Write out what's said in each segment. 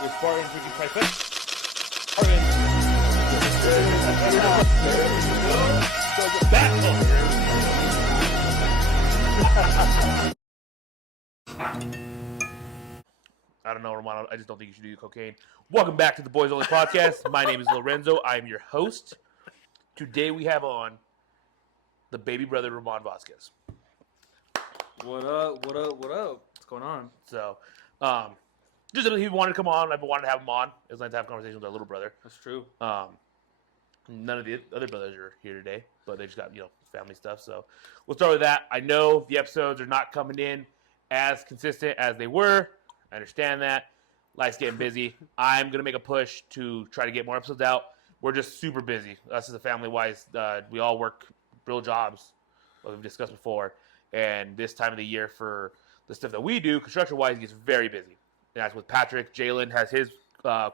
With Spartan drinking trifecta. I don't know, Romano. I just don't think you should do cocaine. Welcome back to the Boys Only Podcast. My name is Lorenzo. I am your host. Today we have on the baby brother, Roman Vasquez. What up? What up? What up? What's going on? So, just that he wanted to come on. I've been wanting to have him on. It was nice to have a conversation with our little brother. That's true. None of the other brothers are here today, but they just got, family stuff. So we'll start with that. I know the episodes are not coming in as consistent as they were. I understand that. Life's getting busy. I'm going to make a push to try to get more episodes out. We're just super busy. Us as a family-wise, we all work real jobs, like we've discussed before. And this time of the year for the stuff that we do, construction-wise, gets very busy. And that's with Patrick. Jalen has his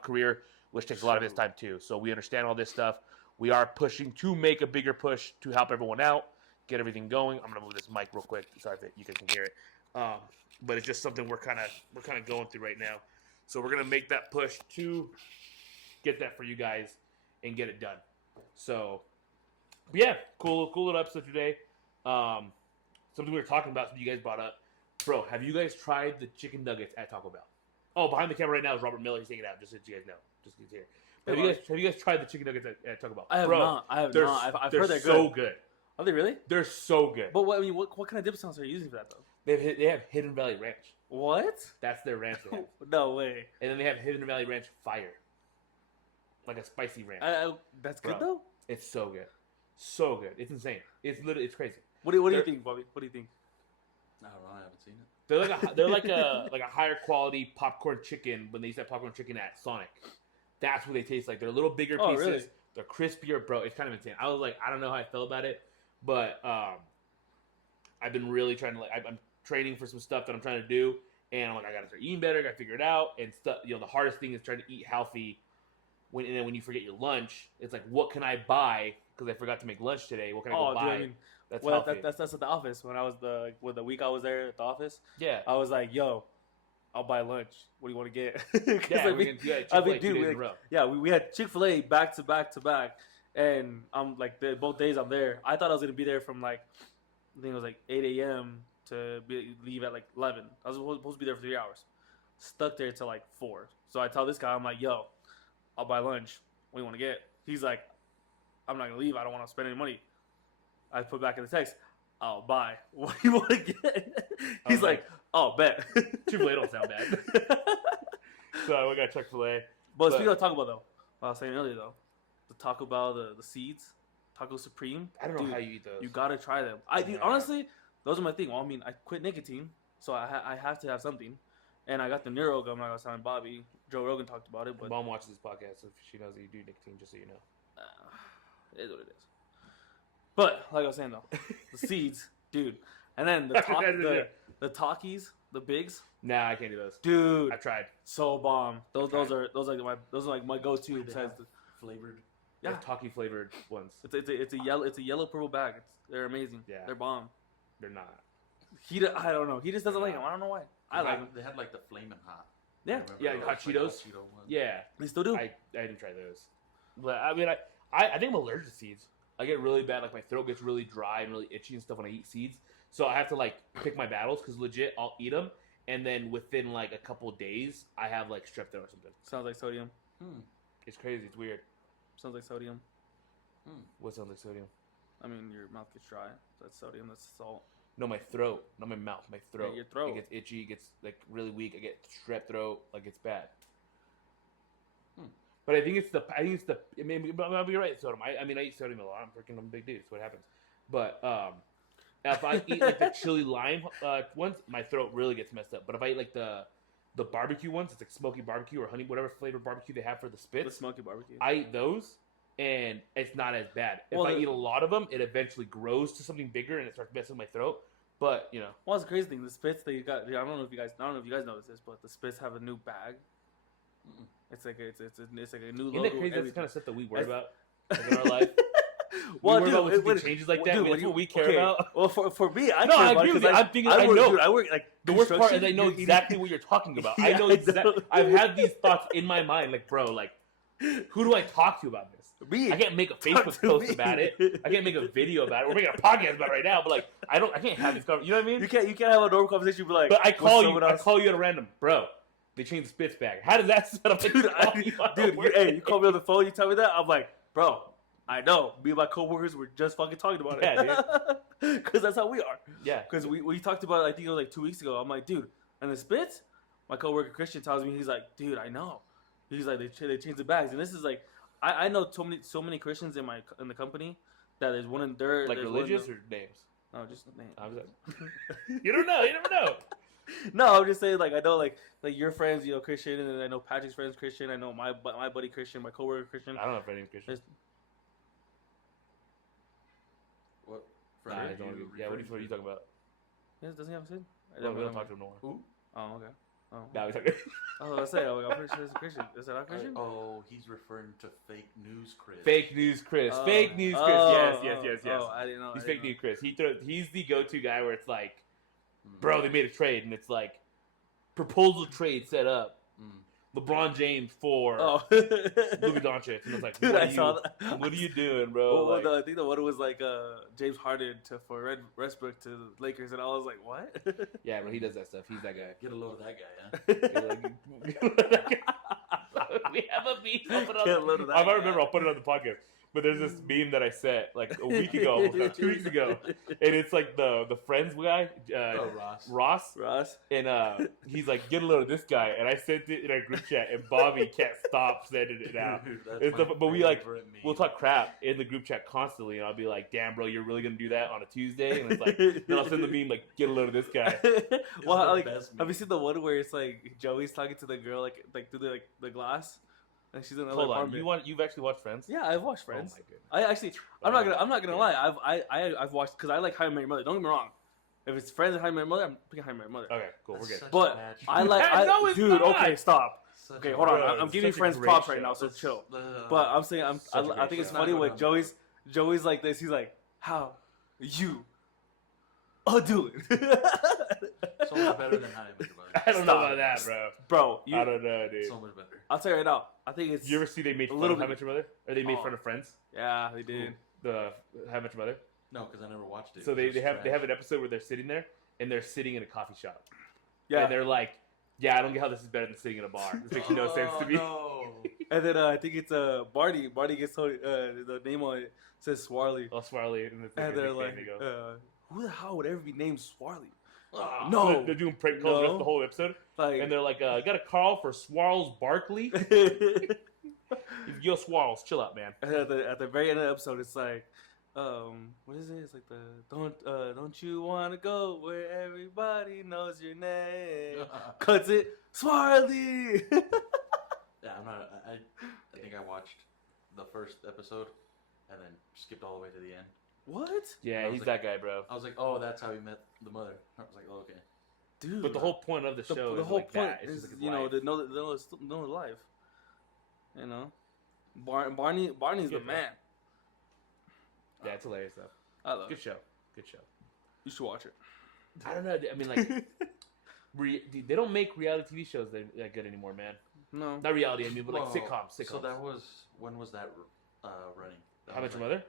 career, which takes a lot of his time too. So we understand all this stuff. We are pushing to make a bigger push to help everyone out, get everything going. I'm going to move this mic real quick. Sorry if you guys can hear it. But it's just something we're kind of going through right now. So we're going to make that push to get that for you guys and get it done. So, but yeah, cool little episode today. Something we were talking about, something you guys brought up. Bro, have you guys tried the chicken nuggets at Taco Bell? Oh, behind the camera right now is Robert Miller. He's hanging out, just so you guys know. Just he's here. Have you guys tried the chicken nuggets at Taco Bell? I have not. I've heard they're so good. Are they really? They're so good. But what kind of dip sauce are you using for that though? They have Hidden Valley Ranch. What? That's their ranch they have. No way. And then they have Hidden Valley Ranch Fire. Like a spicy ranch. That's good though? It's so good. So good. It's insane. It's crazy. What do you think, Bobby? What do you think? I don't know. I haven't seen it. They're like a higher quality popcorn chicken when they used to have popcorn chicken at Sonic. That's what they taste like. They're a little bigger pieces. Really? They're crispier, bro. It's kind of insane. I was like, I don't know how I felt about it, but I've been really trying to I'm training for some stuff that I'm trying to do, and I'm like, I gotta start eating better. I gotta figure it out, and stuff. The hardest thing is trying to eat healthy. And then when you forget your lunch, it's like, what can I buy? Because I forgot to make lunch today. What can I go buy? Dude, that's healthy. That's at the office. When I was the week I was there at the office. Yeah. I was like, yo, I'll buy lunch. What do you want to get? Yeah, Chick-fil-A 2 days in a row. Yeah, we had Chick-fil-A back to back to back, and I'm like both days I'm there. I thought I was gonna be there from I think it was 8 a.m. to leave at 11. I was supposed to be there for 3 hours. Stuck there till 4. So I tell this guy, I'm like, yo, I'll buy lunch. What do you want to get? He's like, I'm not gonna leave. I don't want to spend any money. I put back in the text, I'll buy. What do you want to get? He's like, oh, bet. Chick-fil-A don't sound bad. So we got Chick-fil-A. But speaking of Taco Bell, though, I was saying earlier, though, the Taco Bell, the seeds, Taco Supreme. I don't know how you eat those. You got to try them. Honestly, those are my thing. Well, I mean, I quit nicotine, so I have to have something. And I got the Neuro gum, like I was telling Bobby. Joe Rogan talked about it. But Mom watches this podcast, so she knows that you do nicotine, just so you know. It is what it is. But, like I was saying, though, the seeds, dude. And then the Takis, the bigs. Nah, I can't do those. Dude. I tried. So bomb. Those are my go-to besides the flavored. Yeah, Taki flavored ones. It's a yellow purple bag. They're amazing. Yeah. They're bomb. They're not. I don't know. He just doesn't like them. I don't know why. I like them. They had the flaming hot. Yeah. Yeah, hot Cheetos. Yeah. They still do. I didn't try those. But I mean I think I'm allergic to seeds. I get really bad, my throat gets really dry and really itchy and stuff when I eat seeds. So I have to pick my battles because legit I'll eat them and then within a couple of days I have strep throat or something. Sounds like sodium. It's crazy. It's weird. Sounds like sodium. What sounds like sodium? I mean, your mouth gets dry. That's sodium. That's salt. No, my throat. Not my mouth. My throat. Yeah, your throat. It gets itchy. It gets really weak. I get strep throat. It's bad. But I think it's the. I mean, you're right. Sodium. I eat sodium a lot. I'm a big dude. That's what happens. But if I eat the chili lime ones, my throat really gets messed up. But if I eat the barbecue ones, it's smoky barbecue or honey, whatever flavored barbecue they have for the spits. The smoky barbecue. I eat those, and it's not as bad. If I eat a lot of them, it eventually grows to something bigger and it starts messing with my throat. But well, it's the crazy thing. The spits that you got. I don't know if you guys noticed this, but the spits have a new bag. It's like a new logo. Isn't that crazy? That's the kind of stuff that we worry about in our life. Well, we worry about when changes like that. That's what we care about. Well, for me, I agree with you. I'm thinking. I work The worst part is construction, I know you're eating- exactly what you're talking about. I Yeah, know I exactly. know. I've had these thoughts in my mind, like, bro, like, who do I talk to about this? Me. I can't make a Talk Facebook to post me. about it. I can't make a video about it. We're making a podcast about it right now, but like, I can't have these conversations. You know what I mean? You can't have a normal conversation. Be like, But I with call you. someone I else. call you at a random, bro. They changed the spits bag. How does that set up? Dude, You you call me on the phone. You tell me that. I'm like, bro, I know. Me and my coworkers were just fucking talking about it. Yeah, Because that's how we are. Yeah. Because we talked about it. I think it was like 2 weeks ago. I'm like, dude, and the spits. My coworker Christian tells me, he's like, dude, I know. He's like, they changed the bags, and this is like, I know so many Christians in the company that there's one in there. Like religious or names? No, just name. You don't know. You never know. No, I'm just saying, like, I know, like your friends, Christian, and then I know Patrick's friends Christian. I know my buddy Christian, my coworker Christian. I don't know if any Christian. What? Nah, I don't. Yeah, what are you talking about? Yes, doesn't he have a sin? No, we don't talk to him no more. Who? Oh, okay. Oh, Nah, we talk. I was gonna say, I'm pretty sure it's a Christian. Is that not Christian? Oh, he's referring to fake news, Chris. Fake news, Chris. Oh. Fake news, Chris. Yes. Oh, I didn't know. He's I fake didn't news, Chris. He's the go-to guy where it's like, Mm. bro, they made a trade, and it's like, proposal trade set up. Mm. LeBron James for know. Luka Doncic, and it's like, Dude, what I saw that. What are you doing, bro? Well, Like, I think the one was like James Harden for Westbrook to the Lakers, and I was like, what? yeah, bro, he does that stuff. He's that guy. Get a load of that guy, huh? We have a beef. Get a load of that I guy. remember. I'll put it on the podcast. But there's this meme that I set like a week ago, almost 2 weeks ago, and it's like the Friends guy, Oh, Ross. Ross, Ross. and he's like, get a load of this guy, and I sent it in our group chat, and Bobby can't stop sending it out. Dude, that's It's my but we like favorite meme. we'll talk crap in the group chat constantly, and I'll be like, damn, bro, you're really gonna do that on a Tuesday? And it's like, then I'll send the meme like, get a load of this guy. Well, the like, best meme. have you seen the one where it's like Joey's talking to the girl like through the glass, and she's in another Hold on, apartment? you've actually watched Friends? Yeah, I've watched Friends. Oh my goodness. I actually, I'm not gonna lie. I've watched because I like How I Met Your Mother. Don't get me wrong. If it's Friends and How I Met Your Mother, I'm picking How I Met Your Mother. Okay, cool, we're That's good. such a But bad I show. like, No, it's dude. not. Okay, stop. Such Okay, a hold on. Bro, I'm it's giving you such a Friends great props right show. now, so That's- chill. uh, But I'm saying, Such a I great think it's show. funny Not when good Joey's like this. He's like, how you are doing, So much better than How I Met Your Mother. I don't know Stop. about that, bro. bro. I don't know, dude. So much better. I'll tell you right now. I think it's You ever see they made a fun little of How I bit- Met Your Mother? Or they made Oh. fun of Friends? yeah, they did. The How I Met Your Mother? No, because I never watched it. So It they was have trash. an episode where they're sitting there, and they're sitting in a coffee shop. Yeah, And they're like, yeah, I don't get how this is better than sitting in a bar. This makes no sense to me. No. and then I think it's Barney. Barney gets told the name on it says Swarley, All Swarley, and it's like and a they're big like, thing, they go. who the hell would ever be named Swarley? Oh, No. So they're doing prank calls the rest of the whole episode, Like, and they're like, I got a call for Swarls Barkley. Yo, Swarls, chill out, man. And at the very end of the episode, it's like, what is it? It's like don't you want to go where everybody knows your name? Cuts it, Swarley. Yeah, I'm not. I think I watched the first episode and then skipped all the way to the end. What, Yeah, I was he's like- that guy, bro. I was like, oh, that's how he met the mother. I was like, oh, okay. dude? But the whole point of the show the is whole like point that. It's is just like you know life. to know the life. You know, Barney's the Good, man. Yeah, it's hilarious though. I love Good it. show. Good show. You should watch it. I don't know. I mean, like, dude, they don't make reality TV shows that good anymore, man. No, Not reality, I mean, but like Well, sitcoms. So that was when was that running? That How was Much Your Mother?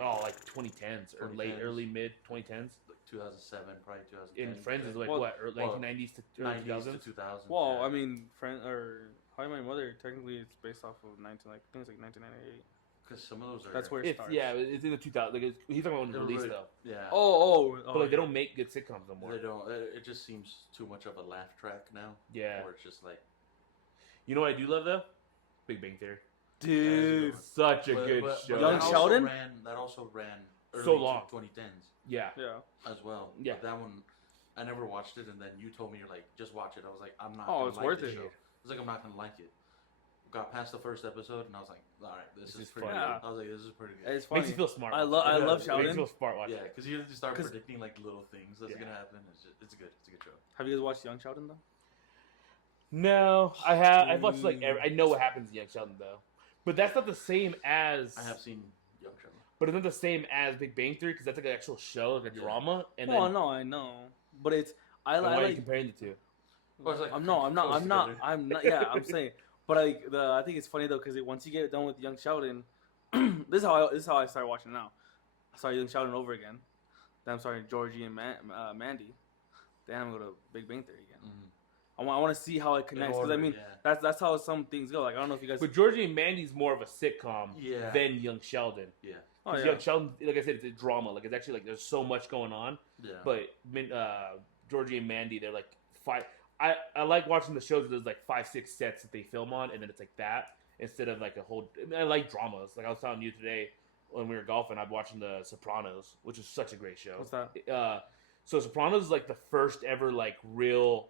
Oh, like 2010s or 2010s. early mid 2010s. like 2007, probably 2010. In Friends is like Well, what? Early 1990s to early 90s 2000s. to 2000. well, yeah. I mean, How I Met Your Mother technically it's based off of I think it's like 1998. because some of those are. That's where it It's, starts. yeah, it's in the 2000s. Like he's talking about when it they're released really- though. Yeah. Oh, But like they don't make good sitcoms no more. They don't. It just seems too much of a laugh track now. Yeah. Or it's just like. You know what I do love though? Big Bang Theory. dude. Such a good show. Young that also Sheldon? That also ran early So long. 2010s Yeah. Yeah. as well. Yeah. But that one, I never watched it, and then you told me you're like, just watch it. I was like, I'm not. Oh, gonna it's like worth this it. Show. I was like, I'm not gonna like it. Got past the first episode, and I was like, all right, this This is is pretty fun. good. Yeah. I was like, this is pretty good. It's funny. Makes you feel smart. I watching love it. I love Makes Sheldon. you feel smart watching. Yeah, because you start 'Cause- predicting like little things that's Yeah. gonna happen. It's good. It's a good show. Have you guys watched Young Sheldon though? No, I have. I've watched like I know what happens in Young Sheldon though, but that's not the same as. I have seen Young Sheldon. But it's not the same as Big Bang Theory because that's like an actual show, like a Yeah. drama. And Well, then no, I know, but it's I Why are you like. comparing the two? Well, it's like I'm not. close together. I'm not. Yeah, I'm saying. But I think it's funny though because once you get done with Young Sheldon, this is how I started watching now. I started Young Sheldon over again. Then I'm starting Georgie and Mandy. Then I'm gonna go to Big Bang Theory again. Mhm. I want to see how it connects because I order, mean yeah. that's how some things go. Like I don't know if you guys. But Georgie and Mandy's more of a sitcom Yeah. than Young Sheldon. Yeah. Oh, 'Cause yeah. Young Sheldon, like I said, it's a drama. Like it's actually like there's so much going on. Yeah. But Georgie and Mandy, they're like five. I like watching the shows where there's like 5-6 sets that they film on, and then it's like that instead of like a whole. I mean, I like dramas. Like I was telling you today when we were golfing, I'm watching The Sopranos, which is such a great show. What's that? So Sopranos is like the first ever like real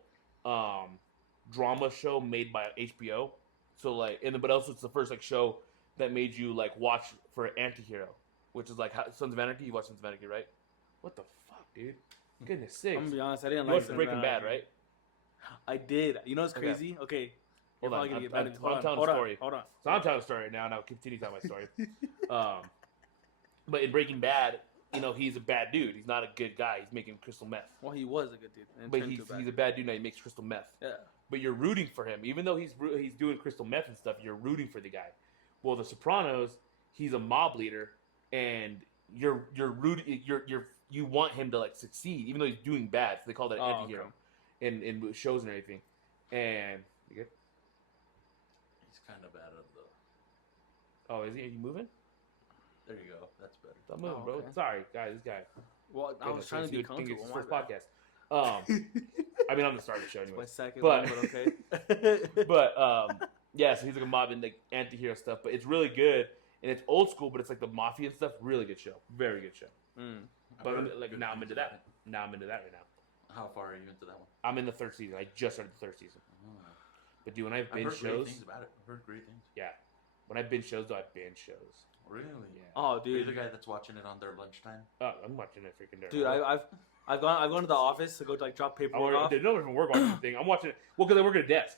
drama show made by HBO. So like, but also it's the first like show that made you like watch for an anti-hero, which is like Sons of Anarchy. You watch Sons of Anarchy, right? What the fuck, dude? Goodness sakes. I'm gonna be honest. I didn't You like watched Breaking Bad, right? I did. You know what's Okay. crazy? Okay. You're Hold on. probably gonna get I'm mad at me. telling a story. Hold on. So I'm telling a story right now, and I'll continue telling my story. But in Breaking Bad, you know, he's a bad dude. He's not a good guy. He's making crystal meth. Well, he was a good dude. and But turned he's to bad. a bad dude now. He makes crystal meth. Yeah. But you're rooting for him, even though he's doing crystal meth and stuff. You're rooting for the guy. Well, The Sopranos, he's a mob leader, and you're rooting. You want him to like succeed, even though he's doing bad. So they call that an anti-hero in shows and everything. And you good? He's kind of bad at the. Oh, is he? Are you moving? There you go. That's better. Stop moving, Oh, bro. okay. Sorry, guys. This guy. Well, I was trying to be comfortable. It's My his first bad. podcast. I mean, I'm the start of the show My anyway. second But- one, but okay. But yeah, so he's like a mob and like anti-hero stuff, but it's really good and it's old school, but it's like the mafia and stuff. Really good show, very good show. I've But heard like good now I'm things into about that. Now I'm into that right now. it. How far are you into that one? I'm in the third season. I just started the third season. But dude, when I I've binge heard great shows, things about it. I've heard great things. yeah, when I binge shows, though, I binge shows. Really? Yeah. Oh, Are you dude. the guy that's watching it on their lunchtime? I'm watching it freaking. Dude, I've gone to the office to go to like drop paperwork off. They don't even work on anything. I'm watching it. Well, because I work at a desk.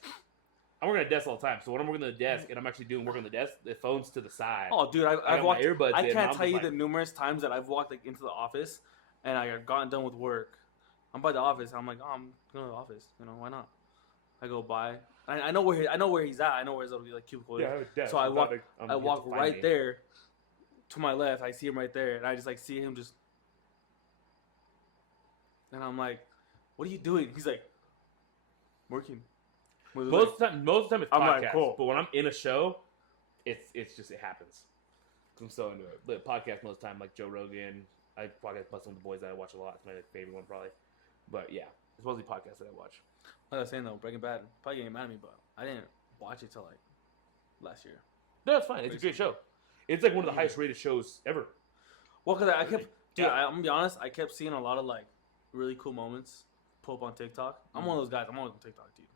I'm working at a desk all the time. So when I'm working at the desk and I'm actually doing work on the desk, the phone's to the side. Oh, dude, I I've got my walked. earbuds I in, can't I'm tell just you like- the numerous times that I've walked like into the office, and I got gotten done with work. I'm by the office. I'm like, oh, I'm going to the office. You know, why not? I go by. I know where he's at. I know where his little like cubicle is. Yeah, I have a desk. So I It's walk- not like, I you have walk to find right me. there to my left. I see him right there, and I just like see him just. And I'm like, "What are you doing?" He's like, "Working." Most of the time it's I'm podcast. like, cool. But when I'm in a show, it's just it happens. I'm so into it. But podcast most of the time, like Joe Rogan, I podcast plus some of the boys that I watch a lot. It's my favorite one probably. But yeah, it's mostly podcasts that I watch. Like I was saying though, Breaking Bad probably getting mad at me, but I didn't watch it till like last year. No, it's fine. It's a great show. It's like one of the highest rated shows ever. Well, because I kept, dude, Yeah. I'm gonna be honest, I kept seeing a lot of like really cool moments pull up on TikTok. I'm one of those guys. I'm always on TikTok, dude.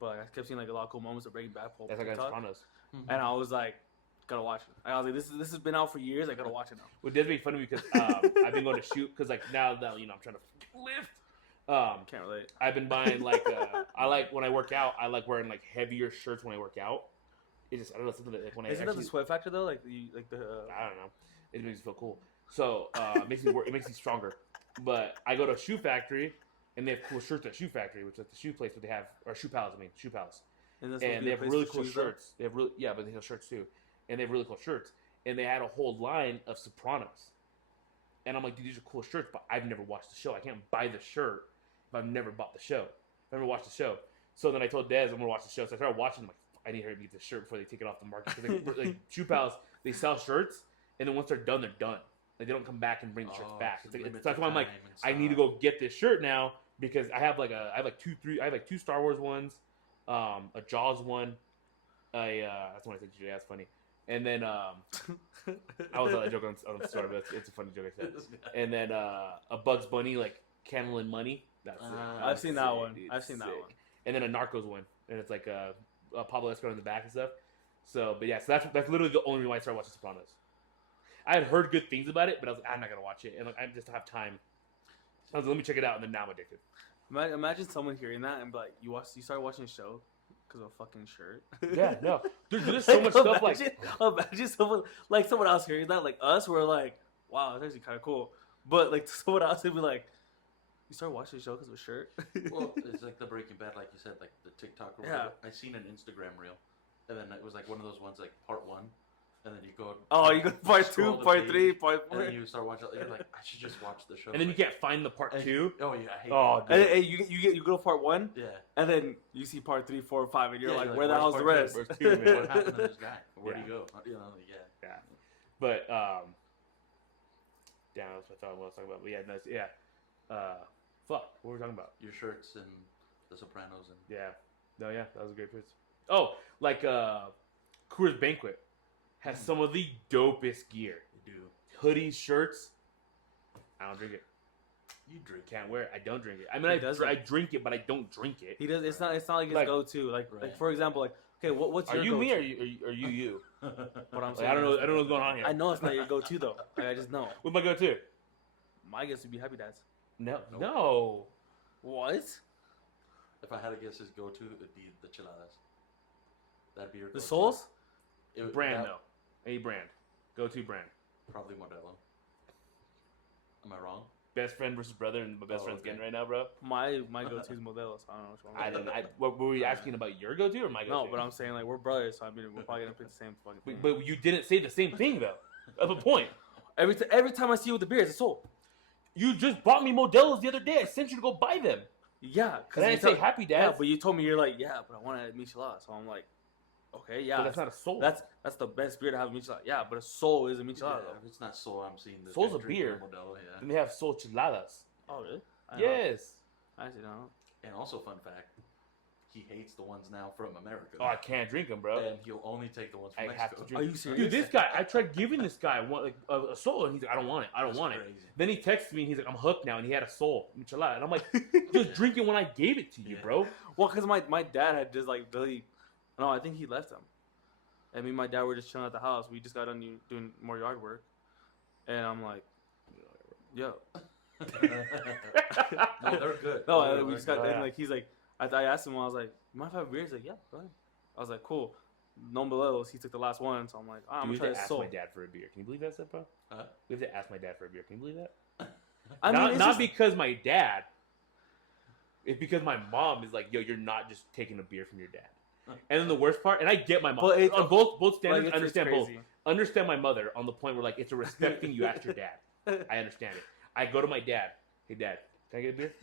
But I kept seeing like a lot of cool moments of Breaking Bad pull up That's on like TikTok, Sopranos. and I was like, gotta watch it. I was like, this has been out for years. I gotta watch it now. Well, it does make funny because I've been going to shoot because like now that you know I'm trying to lift. Can't relate. I've been buying like I like when I work out. I like wearing like heavier shirts when I work out. It just I don't know something that like when I Isn't that actually the sweat factor though? Like the I don't know. It makes me feel cool. So it makes me work. It makes me stronger. But I go to a shoe factory and they have cool shirts at Shoe Factory, which is the shoe place where they have or Shoe Palace. I mean Shoe Palace. and And they have really cool shirts. They have really but they have shirts too, and they have really cool shirts. And they had a whole line of Sopranos. And I'm like, dude, these are cool shirts, but I've never watched the show. I can't buy the shirt if I've never bought the show. I've never watched the show. So then I told Dez I'm gonna watch the show. So I started watching. I'm like, I need her to get this shirt before they take it off the market. Because like Shoe Palace, they sell shirts, and then once they're done, they're done. Like they don't come back and bring the shirts back. It's like, that's why I'm like, I need to go get this shirt now because I have like two Star Wars ones, a Jaws one, that's one I said today. That's funny. And then I was a joke on the story, but it's a funny joke I said. And then a Bugs Bunny like Candle and Money. That's I've seen that sick, one. dude. I've seen that Sick. one. And then a Narcos one, and it's like a Pablo Escobar in the back and stuff. So, but yeah, so that's literally the only reason why I started watching Sopranos. I had heard good things about it, but I was like, I'm not gonna watch it, and like I just don't have time. I was like, let me check it out, and then now I'm addicted. Imagine someone hearing that and be like, you started watching a show because of a fucking shirt. Yeah, no, there's so much stuff like. Imagine someone else hearing that, like us, we're like, wow, that's actually kind of cool. But like someone else would be like, You started watching the show because of a shirt? Well, it's like the Breaking Bad, like you said, like the TikTok or whatever. I seen an Instagram reel, and then it was like one of those ones, like part 1, and then you go. Oh, you go part 2, scroll the part page, 3, part 4. And then you start watching. You're like, I should just watch the show. And then you can't find the part 2. Oh yeah, I hate Oh, that. And you go to part 1, Yeah. and then you see part 3, 4, 5, and you're Yeah, like, you're where the where's hell's the part two? rest? Where's 2, man? What happened to this guy? Where'd Yeah. he go? You know, Yeah. But damn, that's what I thought I was talking about. But yeah, no, fuck, what were we talking about? your shirts and The Sopranos and Yeah, no, yeah, that was a great piece. Oh, like Coors Banquet has some of the dopest gear. you do. Hoodies, shirts. I don't drink it. You drink. Can't wear it. I don't drink it. I mean, He I drink it, but I don't drink it. He does. It's not like his Like- go-to. Like Right. for example, like okay, what's Are your you go-to? me or are you you? What I'm Like, saying. I don't know what's going on here. I know it's not your go-to though. Like, I just know. What's my go-to? My guess would be Happy Dads. No, Nope. no. What? If I had to guess his go-to, it'd be the Chiladas. That'd be your The go-to. Souls? Brand that- though. Any brand. Go-to brand. Probably Modelo. Am I wrong? Best friend versus brother, and my best Oh, friend's okay. getting right now, bro. My go-to is Modelo. So I don't know which one. I didn't. What were we asking about your go-to or my go-to? No, but I'm saying like we're brothers, so I mean we're probably gonna pick the same fucking thing. But you didn't say the same thing though. Of a point. Every time I see you with the beer, it's a Soul. You just bought me Modelo's the other day. I sent you to go buy them. Yeah, Cause I didn't say Happy Yeah, Dads. but you told me you're like, yeah, but I want to Michelada. So I'm like, okay, yeah. But that's not a Soul. That's the best beer to have a Michelada. Yeah, but a Soul is a Michelada. Yeah, though. if it's not Soul, I'm seeing the Soul's guy a drinking beer. Modelo, yeah. Then they have Soul Chiladas. Oh really? I don't know. Yes. I actually don't know. And also, fun fact, he hates the ones now from America. Oh, I can't drink them, bro. And he'll only take the ones from I have Mexico. to drink. Are you serious? Dude, this guy. I tried giving this guy one like a Soul, and he's like, I don't want it. I don't That's want it. crazy. Then he texts me, and he's like, I'm hooked now, and he had a Soul Michelada, and I'm like, just drink it when I gave it to you, Yeah. bro. Well, because my dad had just like really, no, I think he left them. And me and my dad were just chilling at the house. We just got done doing more yard work, and I'm like, yo, No, they're good. no, They're we good. just got yeah. and like he's like, I asked him, I was like, you mind if I have a beer? He's like, yeah, go ahead. I was like, cool. No Modelos. He took the last one, so I'm like, I'm Dude, we gonna try have to this ask Soul. my dad for a beer. Can you believe that, stuff, bro? Huh? We have to ask my dad for a beer. Can you believe that? I mean, it's not just, because my dad. It's because my mom is like, yo, you're not just taking a beer from your dad. And then the worst part, and I get my mom. But it's- On both like, standards, it's understand both. crazy. Understand my mother on the point where like it's a respect thing. You ask your dad. I understand it. I go to my dad. Hey, dad, can I get a beer?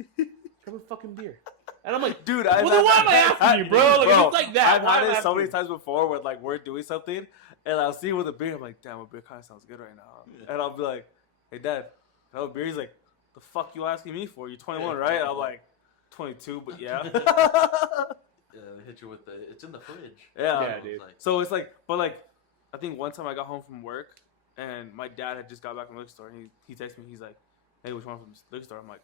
Grab a fucking beer. And I'm like, Dude, well, then why am I asking you, bro? Like, if it's like that, I've why had am I it so asking many you? times before where like we're doing something, and I'll see with a beer. I'm like, damn, a beer kind of sounds good right now. Yeah. And I'll be like, hey, dad, can I have a beer? He's like, the fuck you asking me for? You're 21, right? I'm like, 22, but yeah. Yeah, they hit you with the. It's in the fridge. Yeah. Yeah, It's dude. like, So it's like, but like, I think one time I got home from work, and my dad had just got back from the liquor store. And he texted me. He's like, hey, which one from the liquor store? I'm like,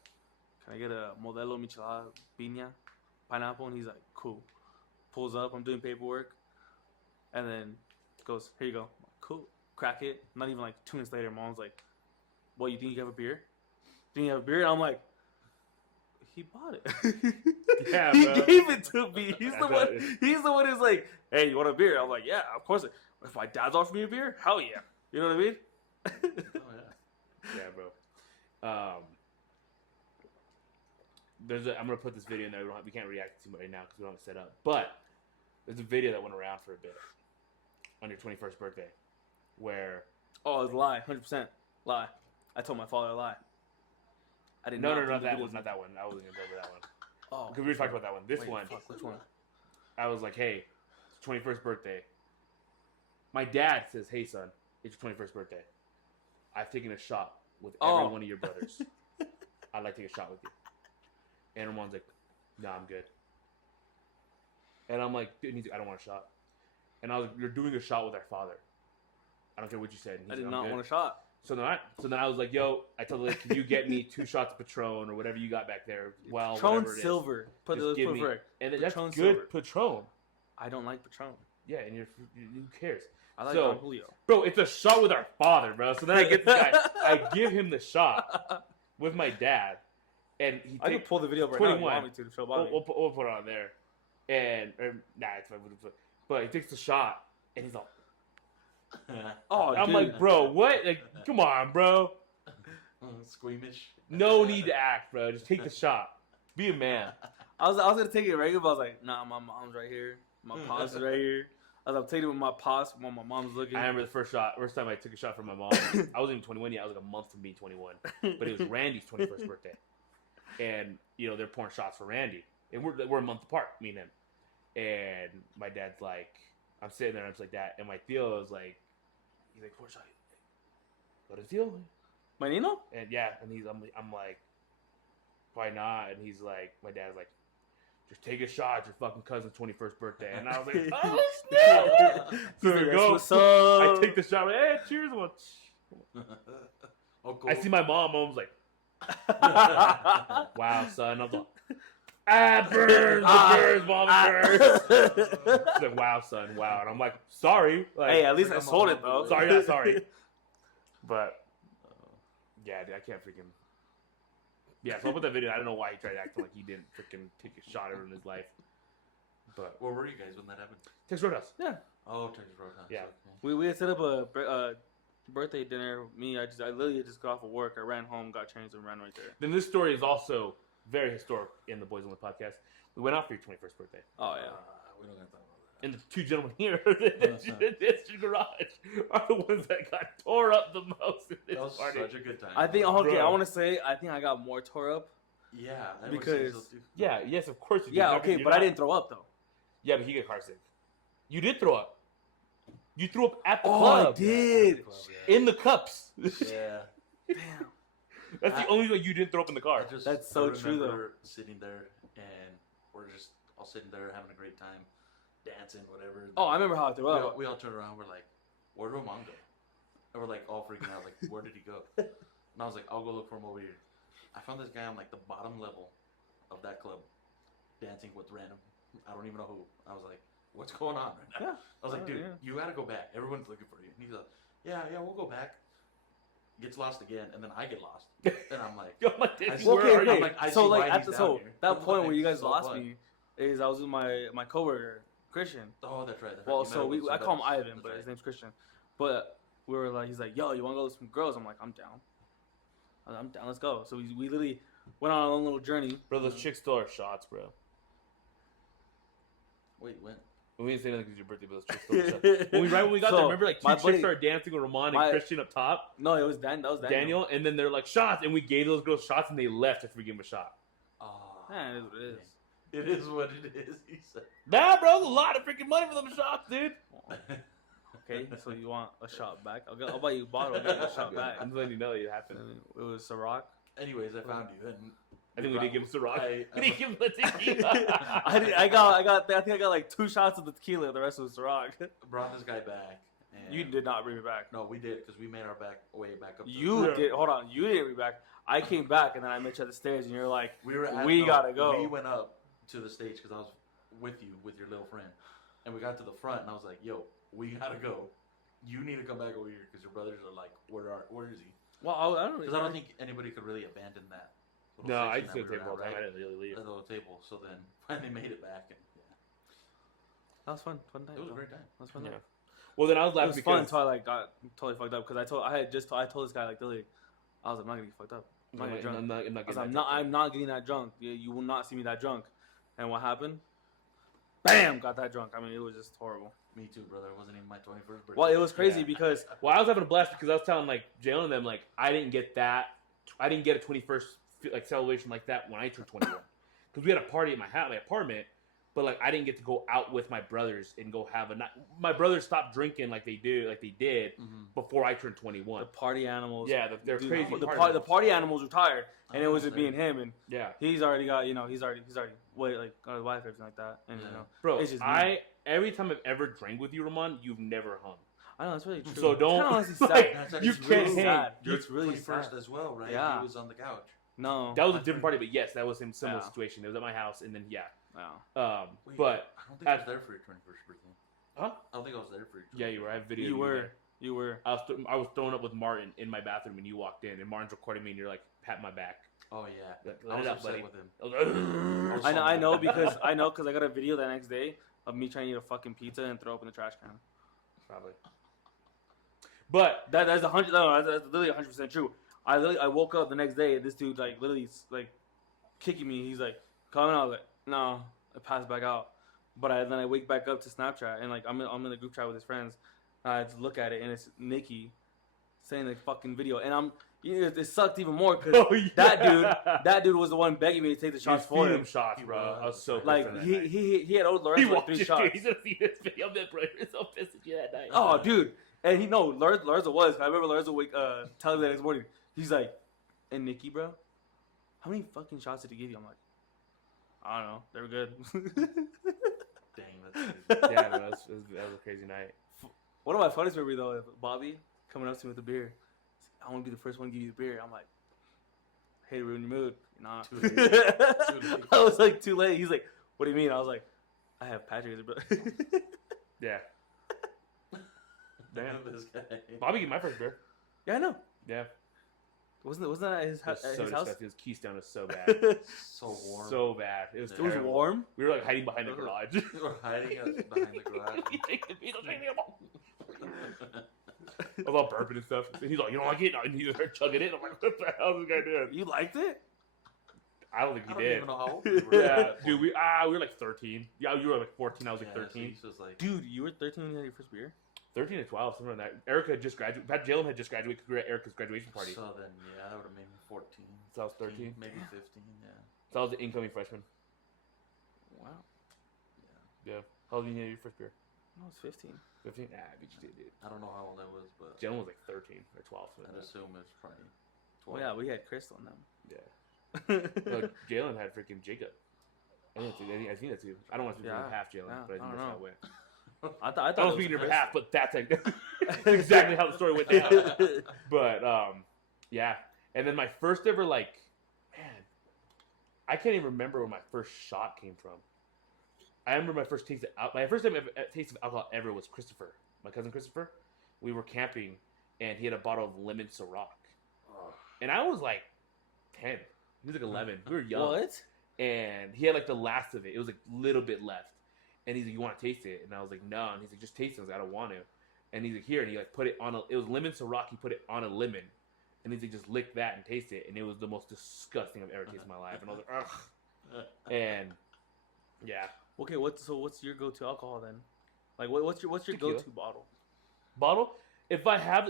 can I get a Modelo Michelada Piña pineapple? And he's like, cool. Pulls up. I'm doing paperwork, and then goes, here you go. I'm like, cool. Crack it. Not even like 2 minutes later, mom's like, what, you think you have a beer? Think you have a beer? And I'm like, he bought it. Yeah, He bro. gave it to me. He's I the bet one. it- He's the one who's like, hey, you want a beer? I'm like, yeah, of course. If my dad's offering me a beer, hell yeah. You know what I mean? oh yeah. Yeah, bro. I'm gonna put this video in there. We can't react to it right now because we don't have it set up. But there's a video that went around for a bit on your 21st birthday, where Oh, it's a lie. 100% lie. I told my father a lie. I didn't no, think not the that videos- one, not that one. I wasn't gonna go over that one Oh, because we were talking about that one. This wait, one, fuck, which one? I was like, hey, it's 21st birthday. My dad says, hey, son, it's your 21st birthday. I've taken a shot with every Oh. one of your brothers. I'd like to take a shot with you. And Ramon's like, nah, I'm good. And I'm like, dude, and he's like, I don't want a shot. And I was like, you're doing a shot with our father. I don't care what you said. And he's I did like, not I'm good. want a shot. So then I was like, yo, I told the lady, can you get me 2 shots of Patron or whatever you got back there? Well, Patron whatever it is. Silver. Put Just the give me- correct. And that's Patron good Silver. Patron. I don't like Patron. Yeah, and who cares? I like So- Don Julio. Bro, it's a shot with our father, bro. So then I get this guy, I give him the shot with my dad, and he I can takes. pull the video up right now if you 21. want me to show Bobby. We'll put it on there, and nah, it's fine. But he takes the shot, and he's like, Oh, I'm dude. like, bro, what? Like, come on, bro. Squeamish. No need to act, bro. Just take the shot. Be a man. I was gonna take it regular, but I was like, nah, my mom's right here. My pops is right here. I was taking it with my pops when my mom's looking. I remember the first time I took a shot from my mom. I wasn't even 21 yet. I was like a month from being 21. But it was Randy's 21st birthday. And, they're pouring shots for Randy. And we're a month apart, me and him. And my dad's like, I'm sitting there and I'm just like that. And my Theo is like, he's like, pour a shot. What is Theo? My Nino? And yeah, and I'm like, why not? And he's like, my dad's like, just take a shot. It's your fucking cousin's 21st birthday. And I was like, oh, snap. So we go. What's up? I take the shot. I'm like, hey, cheers. Oh, cool. I see my mom. Mom's like, wow, son. I'm like, burns. Burns, mom, burns. She's like, wow, son. Wow. And I'm like, sorry. Like, hey, at least I sold it, though. Sorry, not sorry. But, yeah, dude, I can't freaking. Yeah, so I'll put that video. I don't know why he tried acting like he didn't freaking take a shot ever in his life. But where were you guys when that happened? Texas Roadhouse. Yeah. Oh, Texas Roadhouse. Yeah. Okay. We had set up a birthday dinner. I literally just got off of work. I ran home, got changed, and ran right there. Then this story is also very historic in the Boys Only podcast. We went out for your 21st birthday. Oh yeah. We don't have to talk about that. And the two gentlemen here in this garage are the ones that got tore up the most in this That was party. such a good time. I think Bro. I want to say I think I got more tore up. Yeah, I would Because- say so too. Yeah, yes, of course you did. Yeah, How okay, could you but I not? didn't throw up though. Yeah, but he got car sick. You did throw up. You threw up at the Oh, club. I did. In the cups. Yeah. Damn. That's the only way you didn't throw up in the car. That's so true, though. remember sitting there and we're just all sitting there having a great time, dancing, whatever. Oh, I remember how I threw up. We all turned around. We're like, "Where'd Roman go?" And we're like all freaking out. Like, where did he go? And I was like, "I'll go look for him over here." I found this guy on like the bottom level of that club, dancing with random. I don't even know who. I was like, "What's going on right now?" Yeah. I was like, "Dude, yeah. you gotta go back. Everyone's looking for you." And he's like, "Yeah, we'll go back." Gets lost again, and then I get lost, and I'm like, Yo, my dick, I where swear, are you? I'm like, I so see like why at he's the down here. that point where you guys So lost fun. me is I was with my coworker Christian. Oh, that's right. That's Well, right. You so met up with I some call him buddies. Ivan, That's but right. his name's Christian. But we were like, he's like, yo, you want to go with some girls? I'm like, I'm down. I'm down. Let's go. So we literally went on a little journey. Bro, those chicks still are shots, bro. Wait, when? We didn't say nothing because your birthday, but those chicks still are shots. When we got So, there, remember like two my chicks buddy- started dancing with Roman and my- Christian up top? No, it was That was Daniel, and then they're like shots, and we gave those girls shots, and they left after we gave them a shot. Oh, Yeah, it is what it is. It is what it is. He said. Nah, bro, it's a lot of freaking money for them shots, dude. Okay, so you want a shot back? I'll buy you a bottle. I'll get you a shot back. I'm just letting you know it happened. It was Ciroc. Anyways, I found you, and I think we did give him Ciroc. I- We didn't give him the tequila. I think I got like 2 shots of the tequila. The rest was Ciroc. brought this guy back. And You did not bring me back. No, we did because we made our way back up. To You Yeah. did. Hold on. You didn't bring me back. I came back and then I met you at the stairs and you're like, We were. We gotta go. We went up to the stage because I was with you with your little friend, and we got to the front, and I was like, "Yo, we gotta go. You need to come back over here because your brothers are like, where is he?" well, I don't Because I don't think anybody could really abandon that. little No, I section just that did we the were table all the at, time. I right? didn't really leave. That little table. So then finally made it back, and that was fun. Fun time. it was a though. great time. That was fun. Yeah. Time. Well, then I was It laughing was fun because until I like got totally fucked up because I told this guy like literally, I was like, I'm not gonna get fucked up. I'm not gonna get drunk. I'm not I was getting like, that I'm not getting that drunk. You will not see me that drunk. And what happened? Bam! Got that drunk. I mean, it was just horrible. Me too, brother. It wasn't even my 21st birthday. Well, it was crazy Yeah. because Well, I was having a blast because I was telling like Jalen and them like I didn't get that. I didn't get a 21st like celebration like that when I turned 21 because we had a party at my house, my apartment. But like I didn't get to go out with my brothers and go have a night. My brothers stopped drinking like they did before I turned 21. the party animals. Yeah, they're Dude, crazy. The party animals retired, and it was just there. me and him, and Yeah, he's already got he's already got a wife, everything like that, and Yeah. bro. It's just Every time I've ever drank with you, Ramon, you've never hung. I know it's really true. So don't- It's kinda honestly like, sad. That's you actually can't really hang. sad. Your It's really 21st sad. as well, right? Yeah. He was on the couch. No, That was a different party, but yes, that was a similar Yeah. situation. It was at my house, and then yeah. No. Wait, But I don't think I was there for your 21st birthday. Huh? I don't think I was there for your 21st. yeah, you were. I have video. You of were. there. You were. I was throwing up with Martin in my bathroom, and you walked in, and Martin's recording me, and you're like patting my back. Oh yeah. Let I was it out, upset buddy. with him. I was like, I know because I got a video the next day of me trying to eat a fucking pizza and throw up in the trash can. probably. But That's literally 100% true. I woke up the next day. And this dude like literally like kicking me. He's like coming out. I was like no. I passed back out. But then I wake back up to Snapchat and like I'm in the group chat with his friends. I just look at it and it's Nikki saying the fucking video and it sucked even more because that dude was the one begging me to take the shots for him. Shots, bro. I was so pissed like on that he had owed He Lorenzo watched 3 it, shots. dude. He's gonna see this video. I'm bro. You're so pissed at you that night. Oh, dude, and Lorenzo was. I remember Lorenzo telling me the next morning. He's like, "And Nikki, bro, how many fucking shots did he give you?" I'm like, I don't know. They were good. Dang, that's crazy. Yeah, no, that was a crazy night. One of my funniest memories though, is Bobby coming up to me with a beer. He's like, I want to be the first one to give you the beer. I'm like, hey, to ruin your mood. Nah. Too late. Too late. I was like, too late. He's like, what do you mean? I was like, I have Patrick, bro. Yeah. Damn this guy. Bobby gave my first beer. Yeah, I know. Yeah. Wasn't that at his, It was at so his house? disgusting. His Keystone was so bad. So warm. So bad. It was It It was terrible. warm. We were like hiding behind the garage. We were hiding behind the garage. He take the beat, I was all burping and stuff. And he's like, you don't like it? And he just started chugging it. I'm like, what the hell is this guy doing? You liked it? I don't think he I don't did. even know how old we were. Yeah, dude, we were like 13. Yeah, you were like 14. I was like Yeah, 13. so he was like, Dude, you were 13 when you had your first beer? 13 to 12, something like that. Erica had just graduated. Pat Jalen had just graduated because we were at Erica's graduation party. So then, yeah, that would have made me 14. So I was 13. Maybe 15, yeah. So I was the incoming freshman. Wow. Yeah. How old did you have your first beer? I was 15. 15? Nah, I bet you did, dude. I don't know how old I was, but Jalen was like 13 or 12. I'd assume it's probably 12. Well, yeah, we had Crystal in them. Yeah. No, Jalen had freaking Jacob. I think that's you. I don't want to speak on Yeah. behalf Jalen, Yeah, but I think I don't that's how know. it went. I I thought don't it speak on your was behalf, but that's exactly how the story went down. But yeah. And then my first ever man, I can't even remember where my first shot came from. I remember my first taste of my first time taste of alcohol ever was Christopher, my cousin Christopher. We were camping, and he had a bottle of lemon Ciroc, and I was like 10. He was like 11. We were young. What? And he had like the last of it. It was like a little bit left. And he's like, "You want to taste it?" And I was like, "No." And he's like, "Just taste it." I was like, "I don't want to." And he's like, "Here." And he like put it on it was lemon Ciroc. He put it on a lemon. And he's like, "Just lick that and taste it." And it was the most disgusting I've ever tasted in my life. And I was like, ugh. And yeah. Okay, what's your go-to alcohol then? Like, what's your Tequila. go-to bottle? Bottle. If I have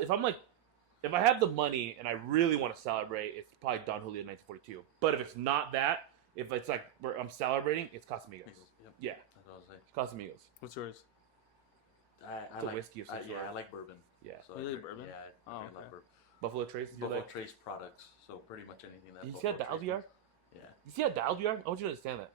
the money and I really want to celebrate, it's probably Don Julio 1942. But if it's not that, if it's like where I'm celebrating, it's Casamigos. Yep. Yeah, That's what I was like. Casamigos. What's yours? I It's a like whiskey of some yeah, sort. I like bourbon. Yeah. So You I like drink- bourbon? Yeah, Oh, I okay. love bourbon. Buffalo Trace. Is your Buffalo like, Trace products. So pretty much anything that. you see how Buffalo dialed Trace you are? makes. Yeah. You see how dialed you are? I want you to understand that.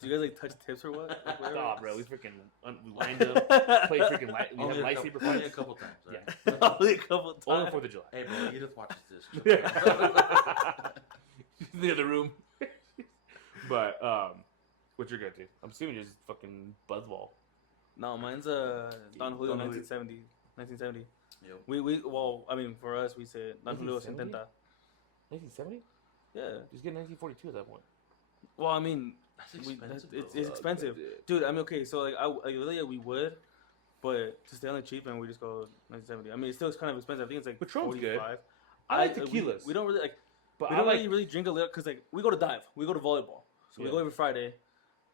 Do you guys like touch tips or what? Like, whatever? Oh, bro, we freaking we lined up, played freaking light. We had Only a lightsaber couple, only a fights. couple times. Yeah. Right? Only a couple times. Only 4th of July. Hey, bro, Edith watches this. In the other room. But what's your go-to? I'm assuming you're just fucking Buzzball. No, mine's Don Julio Don Julio. 1970. Yep. We well, I mean, for us, we said Don Julio 1970? 70. 1970? Yeah. Just get 1942 at that point. Well, I mean, That's we, expensive. it's bro. expensive, dude. I mean, okay, so like, really, we would, but to stay on the cheap end, we just go 1970. I mean, it's still kind of expensive. I think it's like Patron's good. 45. I like tequilas. We don't really like. But We I don't like really drink a little because like we go to dive, we go to volleyball, so we Yeah. go every Friday,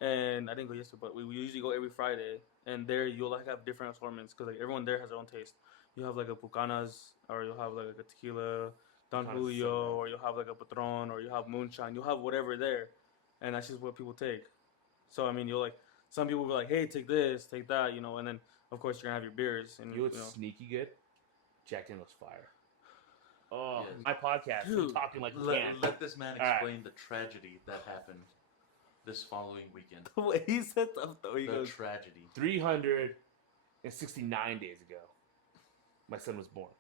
and I didn't go yesterday, but we usually go every Friday, and there you'll like have different assortments because like everyone there has their own taste. You have like a Pucanas, or you'll have like a tequila, Don Pucanas is so Julio, good. or you'll have like a Patron, or you'll have moonshine. You'll have whatever there, and that's just what people take. So I mean, you'll like some people will be like, hey, take this, take that, you know, and then of course you're gonna have your beers and you know you know. what's sneaky good? Jack Daniel's Fire. Oh, Yes. my podcast. Dude, I'm talking like you Let, can. let this man All right. explain the tragedy that happened this following weekend. The way he said stuff though, he The goes, tragedy. 369 days ago, my son was born.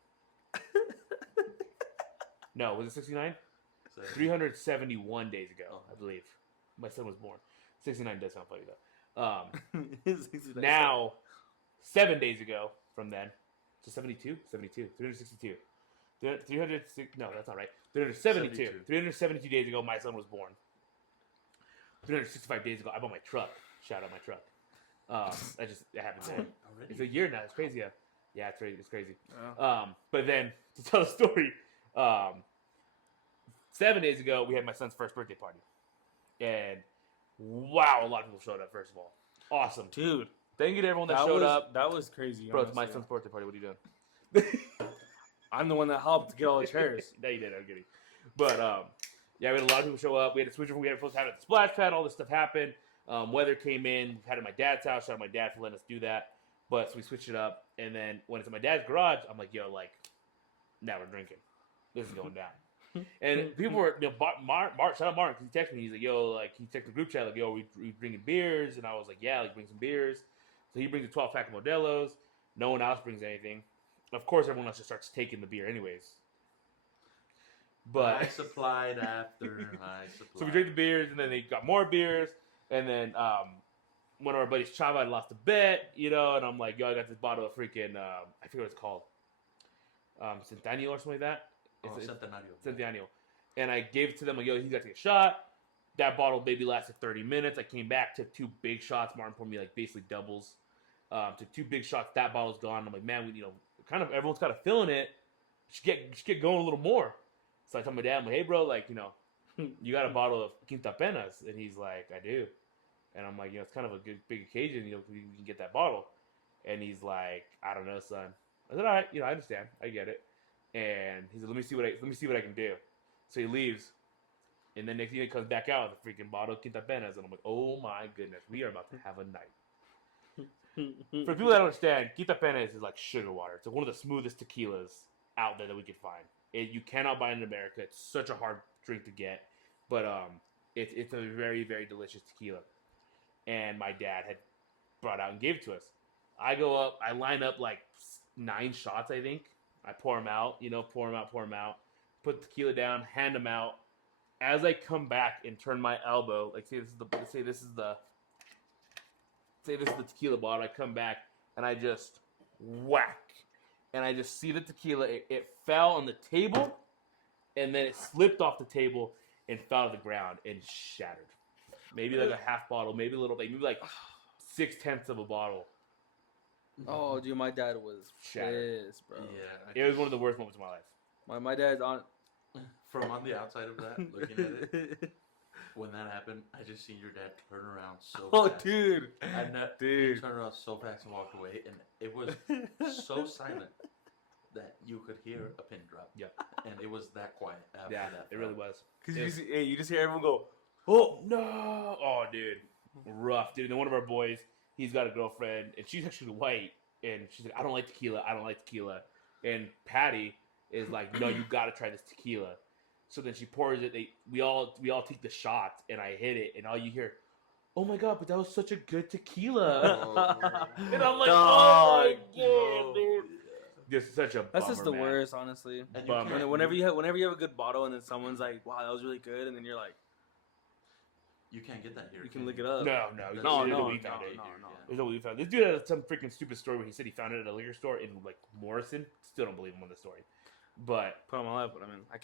No, was it 69? So, 371 days ago, I believe. My son was born. 69 does sound funny though. 69. Now, 7 days ago from then, so 72? 72. 362. 306, no, that's not right. 372. 72. 372 days ago, my son was born. 365 days ago, I bought my truck. Shout out my truck. That happened then. It's a already? year now. It's crazy. Yeah, it's crazy. It's crazy. Yeah. But then, to tell the story, 7 days ago, we had my son's first birthday party. And wow, a lot of people showed up, first of all. Awesome. Dude, Thank you to everyone that showed up. That was crazy. Bro, it's my honestly. son's birthday party. What are you doing? I'm the one that helped get all the chairs. No, you did. I'm kidding. But, yeah, we had a lot of people show up. We had to switch from we were supposed to have it at the splash pad. All this stuff happened. Weather came in. We had it at my dad's house. Shout out my dad for letting us do that. But so we switched it up. And then when it's at my dad's garage, I'm like, yo, like, now we're drinking. This is going down. And people were, Mark, shout out Mark, because he texted me. He's like, yo, like, he texted the group chat, like, yo, we bringing beers? And I was like, yeah, like, bring some beers. So he brings a 12-pack of Modelo's. No one else brings anything. Of course, everyone else just starts taking the beer anyways. But I supplied after I supplied. so we drank the beers, and then they got more beers. And then one of our buddies, Chava, had lost a bet, you know, and I'm like, yo, I got this bottle of freaking, I forget what it's called. Centennial or something like that. Centennial. And I gave it to them, like, yo, he got to take a shot. That bottle maybe lasted 30 minutes. I came back, took 2 big shots. Martin poured me, like, basically doubles. Took 2 big shots. That bottle's gone. I'm like, man, we, you know, kind of, everyone's kind of feeling it. Should get going a little more. So I told my dad, I'm like, hey, bro, like, you know, you got a bottle of Quinta Penas? And he's like, I do. And I'm like, you know, it's kind of a good, big occasion, you know, we can get that bottle. And he's like, I don't know, son. I said, all right, you know, I understand. I get it. And he said, let me see what I can do. So he leaves. And then next thing he comes back out with a freaking bottle of Quinta Penas. And I'm like, oh my goodness, we are about to have a night. For people that don't understand, Quinta Penas is like sugar water. It's like one of the smoothest tequilas out there that we could find. You cannot buy it in America. It's such a hard drink to get. But it's a very, very delicious tequila. And my dad had brought out and gave it to us. I go up, I line up like 9 shots, I think. I pour them out, you know, pour them out. Put the tequila down, hand them out. As I come back and turn my elbow, like say this is the tequila bottle, I come back and I just whack. And I just see the tequila, it fell on the table, and then it slipped off the table and fell to the ground and shattered. Maybe like a half bottle, maybe a little bit, maybe like 6/10 of a bottle. Oh, dude, my dad was Shattered. pissed, bro. Yeah, It was one of the worst moments of my life. My dad's on. from on the outside of that, looking at it, when that happened, I just seen your dad turn around so Oh, fast. dude. He turned around so fast and walked away, and it was so silent that you could hear a pin drop. Yeah. And it was that quiet after Yeah, that. it really was. Because you just hear everyone go, Oh, no. Oh, dude. Rough, dude. And then one of our boys, he's got a girlfriend, and she's actually white, and she's like, I don't like tequila. And Patty is like, no, you got to try this tequila. So then she pours it. We all take the shots, and I hit it, and all you hear, oh my god, but that was such a good tequila. And I'm like, oh my god, dude. Just such a bummer, that's just the man. worst, honestly. And you Bummer. can't- Whenever you have a good bottle and then someone's like, wow, that was really good, and then you're like, You can't get that here. you can look it up. No. No, We found it. no. There's no way we found it. This dude had some freaking stupid story where he said he found it at a liquor store in like Morrison. Still don't believe him on the story. But Put on my life, but I mean, I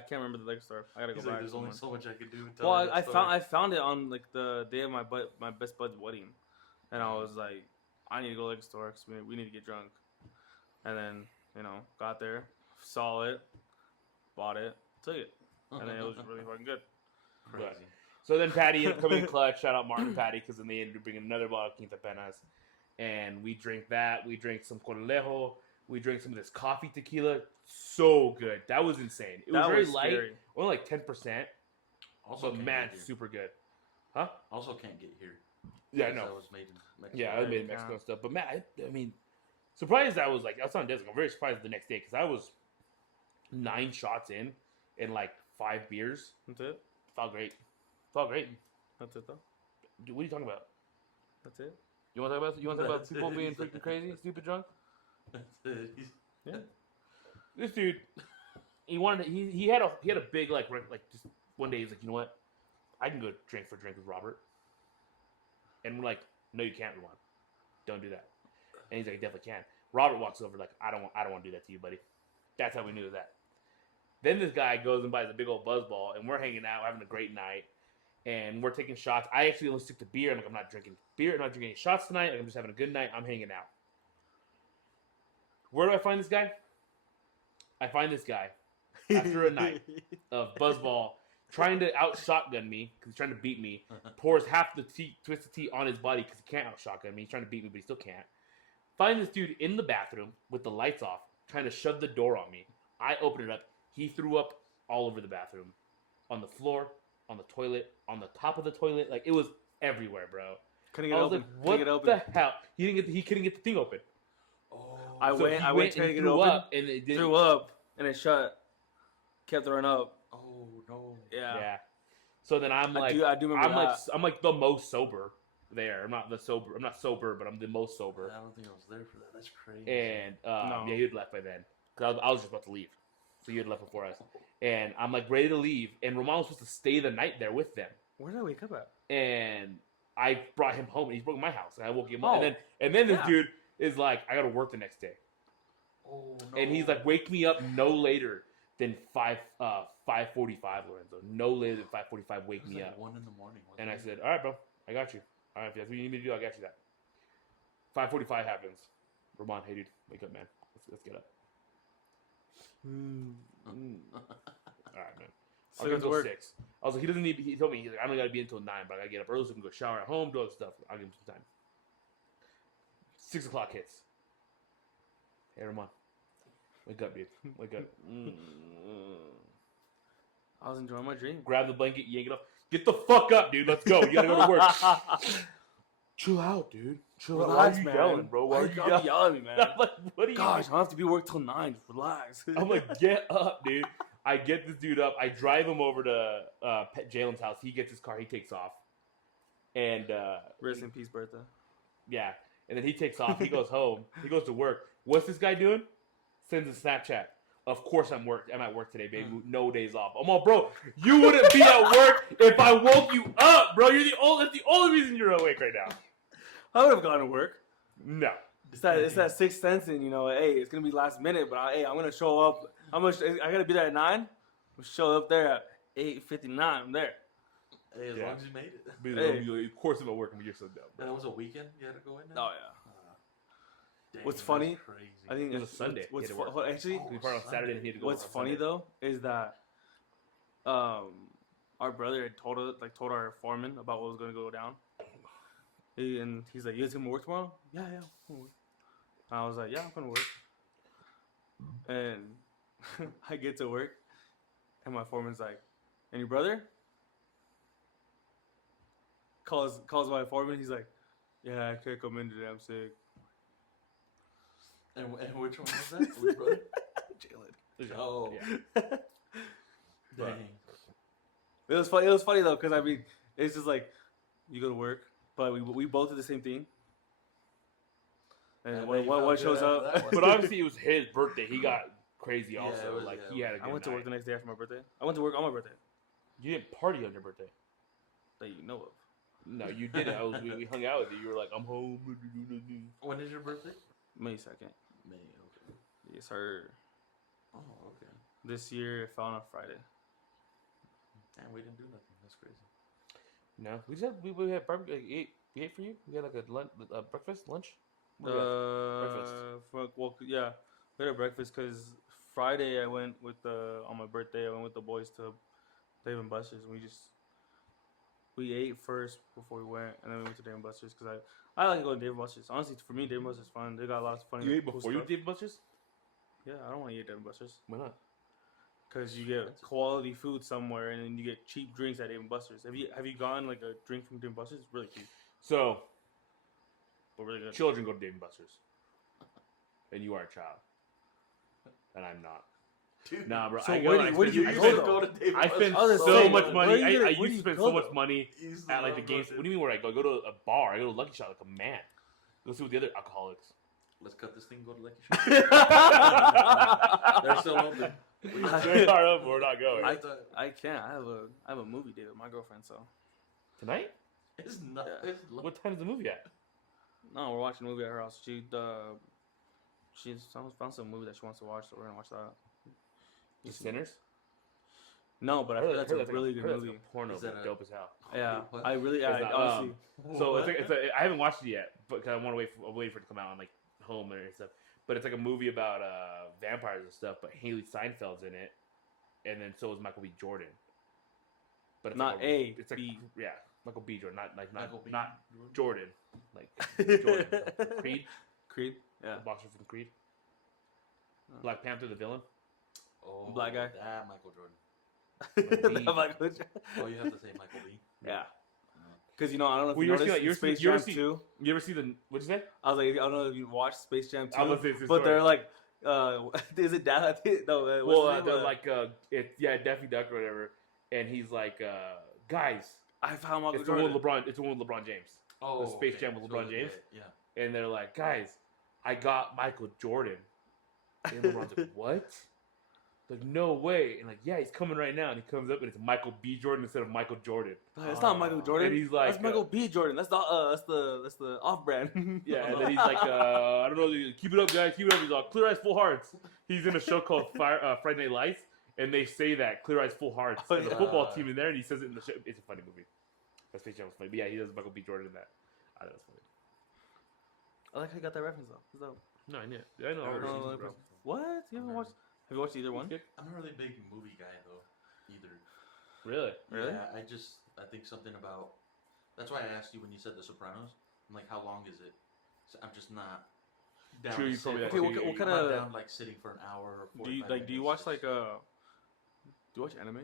can't remember the liquor store. I gotta go He's back. like, there's only somewhere. so much I could do. Well, I found it on like the day of my best bud's wedding, and I was like, I need to go to the liquor store because we need to get drunk. And then got there, saw it, bought it, took it, and then it was really fucking good. Crazy. so then Patty ended up coming in clutch. Shout out Martin and Patty because then they ended up bringing another bottle of Quinta Penas, and we drank that. We drank some Corlejo. We drank some of this coffee tequila. So good. That was insane. It was That very was light, scary. only like 10%. Also, But can't man, get here. super good. Huh? Also can't get here. Yeah, Because no. That was made in Mexico. Yeah, I made in Mexico and stuff. But man, I mean, surprised I was on Desert. I'm very surprised the next day because I was 9 shots in and like 5 beers. That's it. Felt great. That's it though. Dude, what are you talking about? That's it. You want to talk about That's people it. being freaking crazy, stupid drunk? That's it. Yeah. This dude, he had a big like just one day he's like, you know what? I can go drink with Robert. And we're like, no, you can't, Roman. Don't do that. And he's like, I definitely can. Robert walks over like, I don't want to do that to you, buddy. That's how we knew that. Then this guy goes and buys a big old buzzball, and we're hanging out, having a great night, and we're taking shots. I actually only stick to beer. I'm like, I'm not drinking beer. I'm not drinking any shots tonight. Like, I'm just having a good night. I'm hanging out. Where do I find this guy? I find this guy after a night of Buzzball trying to out shotgun me because he's trying to beat me, pours half the twisted tea on his body because he can't out shotgun me. He's trying to beat me, but he still can't. Find this dude in the bathroom with the lights off, trying to shove the door on me. I open it up. He threw up all over the bathroom, on the floor, on the toilet, on the top of the toilet. Like, it was everywhere, bro. Couldn't get I it was open. like, what Couldn't get it open. the hell? He couldn't get the thing open. Oh. I So went he trying to and get it threw open. up, and it didn't. Threw up and it shut. Kept throwing up. Oh no. Yeah. So then I'm like, I do remember that. I'm like the most sober there. I'm not sober, but I'm the most sober. I don't think I was there for that. That's crazy. And No. yeah, he had left by then. Cause I was just about to leave, so he had left before us. And I'm like ready to leave, and Roman was supposed to stay the night there with them. Where did I wake up at? And I brought him home, and he's broke my house. And I woke him Oh. up, and then this Yeah. dude is like, I gotta work the next day, Oh no. and he's like, wake me up no later than 5:45, Lorenzo. No later than 5:45. Wake It was me like up. 1 in the morning. And I wasn't said, all right, bro, I got you. All right, if that's what you need me to do, I got you that. 5:45 happens. Roman, hey dude, wake up, man. Let's get up. All right, man. So I'll you get have to until work. 6. I was like, he told me, he's like, I don't gotta be until 9, but I gotta get up early so I can go shower at home, do all this stuff. I'll give him some time. 6 o'clock hits. Hey, Roman. Wake up, dude. Wake up. I was enjoying my dream. Grab the blanket, yank it off. Get the fuck up, dude. Let's go. You gotta go to work. Chill out, dude. Chill out. Why Relax, are you man. yelling, bro? Why are you yelling? yelling at me, man? I'm like, what are you Gosh, I don't have to be work till 9. Just relax. I'm like, get up, dude. I get this dude up. I drive him over to Jalen's house. He gets his car. He takes off. And, Rest in peace, Bertha. yeah. And then he takes off. He goes home. He goes to work. What's this guy doing? Sends a Snapchat. Of course I'm at work today, baby. No days off. I'm all, bro, you wouldn't be at work if I woke you up, bro. That's the only reason you're awake right now. I would have gone to work. No. It's that sixth sense, and hey, it's gonna be last minute, but I'm gonna show up. I gotta be there at 9. I'm gonna show up there at 8:59. I'm there. Hey, as Yeah. long as you made it. Hey. Of course I'm at work and you're so dumb. And it was a weekend. You had to go in. Oh Now? yeah. Dang, What's that's funny? Crazy. I think It was a Sunday. What's He had to work. actually Oh, We part on Saturday and he had to go what's work on funny Sunday. though is that our brother had told our foreman about what was gonna go down. He's like, you guys gonna work tomorrow? Yeah, I'm gonna work. And I was like, yeah, I'm gonna work. And I get to work, and my foreman's like, and your brother? Calls my foreman. He's like, yeah, I can't come in today. I'm sick. And which one was that? Which brother? Jalen. Oh. Yeah. Dang. It was funny. It was funny though, because it's just like you go to work, but we both did the same thing. And I bet one you felt one good shows after up. that one. But obviously it was his birthday. He got crazy Yeah, also. it was- like yeah. he had a good I went to work night. the next day after my birthday. I went to work on my birthday. You didn't party on your birthday. That you know of. No, you didn't. We hung out with you. You were like, I'm home. When is your birthday? May 2nd. May. Okay. Yes, sir. Oh, okay. This year it fell on a Friday. And we didn't do nothing. That's crazy. No, we had barbecue. We ate for you. We had like a breakfast, lunch. What do we have? Yeah, we had a breakfast because Friday I went on my birthday. I went with the boys to Dave and Buster's. And we ate first before we went, and then we went to Dave and Buster's because I like going to Dave and Buster's. Honestly, for me, Dave and Buster's is fun. They got lots of funny. You ate cool before you stuff. did Buster's? Yeah, I don't want to eat at Dave and Buster's Why not? because you get quality food somewhere, and then you get cheap drinks at Dave and Buster's. Have you gotten like a drink from Dave and Buster's? It's really cheap, So but really good. children go to Dave and Buster's, and you are a child, and I'm not. Dude. Nah, bro. So I where do you go, to Dave I Buster's? spend I was so saying, much where money. are you gonna- I where used do to you spend go, so much though? money You used to at like the love games. Buster's. What do you mean where I go? I go to a bar. I go to Lucky Shot like a man. Go see with the other alcoholics. Let's cut this thing. Go to Lucky Shot. They're still open. They are up. We're not going. I can't. I have a movie date with my girlfriend, so Tonight? It's not. Yeah. It's What time is the movie at? no, we're watching a movie at her house. She's found some movie that she wants to watch, so we're gonna watch that. The Sinners? No, but I heard that's a really good movie. Like a porno, Is that but a- dope as hell. Yeah, What? I really, It's not, honestly, So What? I haven't watched it yet, but cause I want to wait for it to come out on like home and stuff. But it's like a movie about vampires and stuff. But Haley Steinfeld's in it, and then so is Michael B. Jordan. But it's Not like A, It's like B. yeah, Michael B. Jordan, not Michael B. Jordan, like Jordan. Creed, Creed. Yeah. the boxer from Creed. Black Panther, the villain. Oh, Black guy. That Michael Jordan. B. Michael Jordan. Oh, you have to say Michael B. Yeah. Because I don't know if Well, you you ever noticed see, like, in Space you ever Jam see- 2. You ever see the? What'd you say? I was like, I don't know if you watched Space Jam 2. I was gonna say, but they're like, is it Dad? I think, no, what's his they're name? like, Daffy Duck or whatever, and he's like, guys, I found Michael it's the one Jordan. with LeBron. It's the one with LeBron James. Oh, The Space okay. Jam with LeBron James. Yeah. And they're like, guys, I got Michael Jordan. And LeBron's like, what? Like, no way. And like, yeah, he's coming right now. And he comes up and it's Michael B. Jordan instead of Michael Jordan. It's not Michael Jordan. And he's like, that's Michael B. Jordan. That's the off-brand. yeah, and then he's like, I don't know, keep it up, guys, keep it up. He's all, clear eyes, full hearts. He's in a show called Friday Night Lights, and they say that, clear eyes, full hearts. Oh, There's a yeah. football team in there, and he says it in the show. It's a funny movie. That Space Jam was funny. But yeah, he does Michael B. Jordan in that. I thought it was funny. I like how you got that reference though. It's dope. No, I knew it. I know. Never I seen know. it, bro. What? You haven't watched? Have you watched either one? I'm not really a big movie guy though, either. Really? Really? Yeah, I think something about. That's why I asked you when you said The Sopranos. I'm like, how long is it? So I'm just not down. True, to you sit probably- for- Okay, what I'm kind not of? down like sitting for an hour. Or Do you 45 do you minutes. watch like do you watch anime?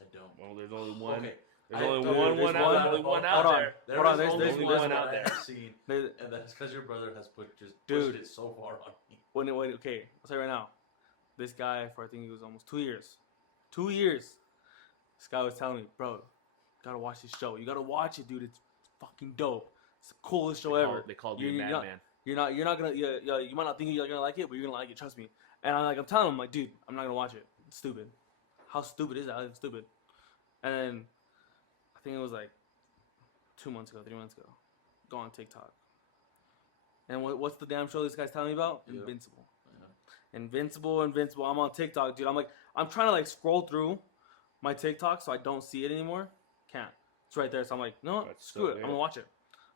I don't. Well, there's only one. Okay. There's I- only okay, one there's out. one- Only one hold out on. there. There Hold on, is there's- only there's one one out that there. I've seen, There- and that's because your brother has pushed Dude. it so far on me. When okay, I'll tell you right now. This guy for I think it was almost 2 years. 2 years. This guy was telling me, bro, you gotta watch this show. You gotta watch it, dude. It's fucking dope. It's the coolest show ever. They called me You're- a you're not- madman. You're not gonna you might not think you're gonna like it, but you're gonna like it. Trust me. And I'm telling him like, dude, I'm not gonna watch it. It's stupid. How stupid is that? It's stupid. And then I think it was like 2 months ago, 3 months ago. Go on TikTok. And what's the damn show this guy's telling me about? Yeah. Invincible. Yeah. Invincible. I'm on TikTok, dude. I'm trying to like scroll through my TikTok so I don't see it anymore. Can't. It's right there. So I'm like, no, That's screw so it. good. I'm gonna watch it.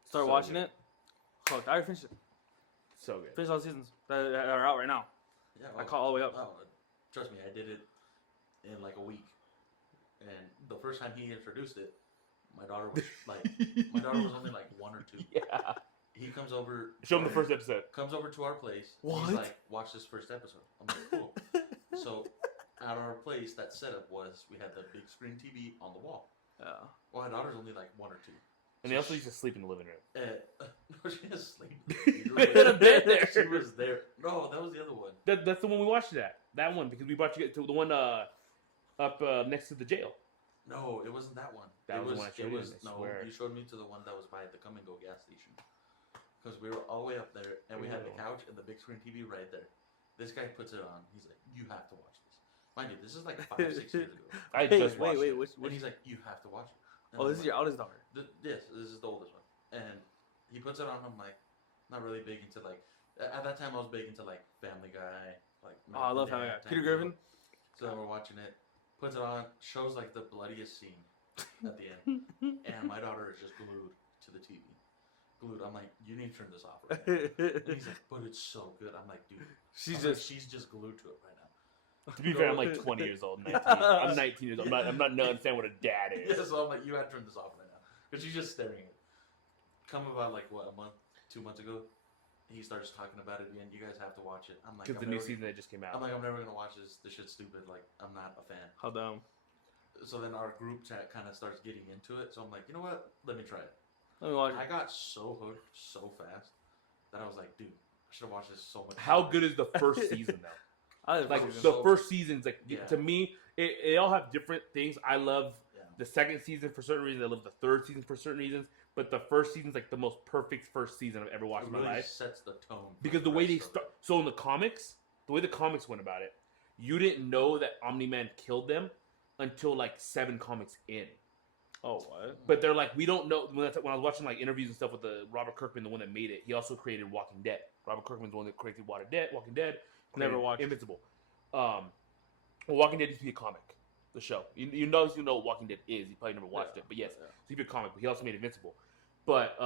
Start So watching good. it. Fuck, I already finished it. So good. Finished all the seasons that are out right now. Yeah, I caught all the way up. Oh, trust me, I did it in like a week. And the first time he introduced it, my daughter was only like 1 or 2. Yeah. He comes over. Show him the first episode. Comes over to our place. What? He's like, watch this first episode. I'm like, cool. So at our place, that setup was we had the big screen TV on the wall. Yeah. Well, my daughter's only like 1 or 2. And they also used to sleep in the living room. No, she didn't sleep. They could have been there. She was there. No, that was the other one. That's the one we watched it at. That one, because we brought you to the one up next to the jail. No, it wasn't that one. That it was the one I showed you, I no, swear. you showed me to the one that was by the Come and Go gas station. Because we were all the way up there, and we had the couch and the big screen TV right there. This guy puts it on. He's like, "You have to watch this." Mind you, this is like 5, 6 years ago. I just wait, watched it. which And he's like, "You have to watch it." And oh, I'm this is like, your oldest daughter. Yes, this is the oldest one. And he puts it on. I'm like, not really big into like. At that time, I was big into like Family Guy. Like, Oh, I love Dad Family Guy. type Peter deal. Griffin. So we're watching it. Puts it on. Shows like the bloodiest scene at the end. And my daughter is just glued to the TV. Glued. I'm like, you need to turn this off right now. And he's like, but it's so good. I'm like, dude. she's She's just glued to it right now. To be fair, I'm like 20 years old. 19. I'm 19 years old. I'm not understand what a dad is. Yeah, so I'm like, you had to turn this off right now. Because she's just staring at it. Come about like, what, a month, 2 months ago? He starts talking about it again. You guys have to watch it. I'm like, Because the new season that just came out. I'm like, I'm never going to watch this. This shit's stupid. Like, I'm not a fan. how dumb. So then our group chat kind of starts getting into it. So I'm like, you know what? Let me try it. Let me watch I it. got so hooked so fast that I was like, dude, I should have watched this so much. How sooner. good is the first season though? I Like season. the So- first season's like Yeah. to me, they all have different things. I love Yeah. the second season for certain reasons. I love the third season for certain reasons. But the first season's like the most perfect first season I've ever watched It in my really life. sets the tone. for Because the way they rest of start, it. so in the comics, the way the comics went about it, you didn't know that Omni-Man killed them until like 7 comics in. Oh what? But they're like, we don't know. When I was watching like interviews and stuff with the Robert Kirkman, the one that made it, he also created Walking Dead. Robert Kirkman's the one that created Walking Dead. Never created watched it. Invincible. Well, Walking Dead used to be a comic. The show. You know what Walking Dead is. You probably never watched it, but yes, Yeah. so he's a comic. But he also made Invincible. But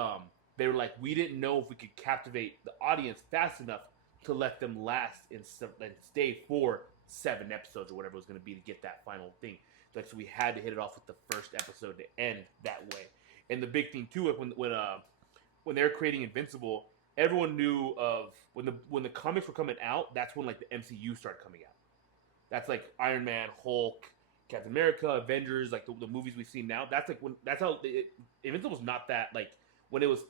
they were like, we didn't know if we could captivate the audience fast enough to let them last and stay for 7 episodes or whatever it was going to be to get that final thing. Like, so we had to hit it off with the first episode to end that way. And the big thing too, when they were creating Invincible, everyone knew of when the comics were coming out. That's when like the MCU started coming out. That's like Iron Man, Hulk, Captain America, Avengers, like the movies we've seen now. That's like Invincible was not that like when it was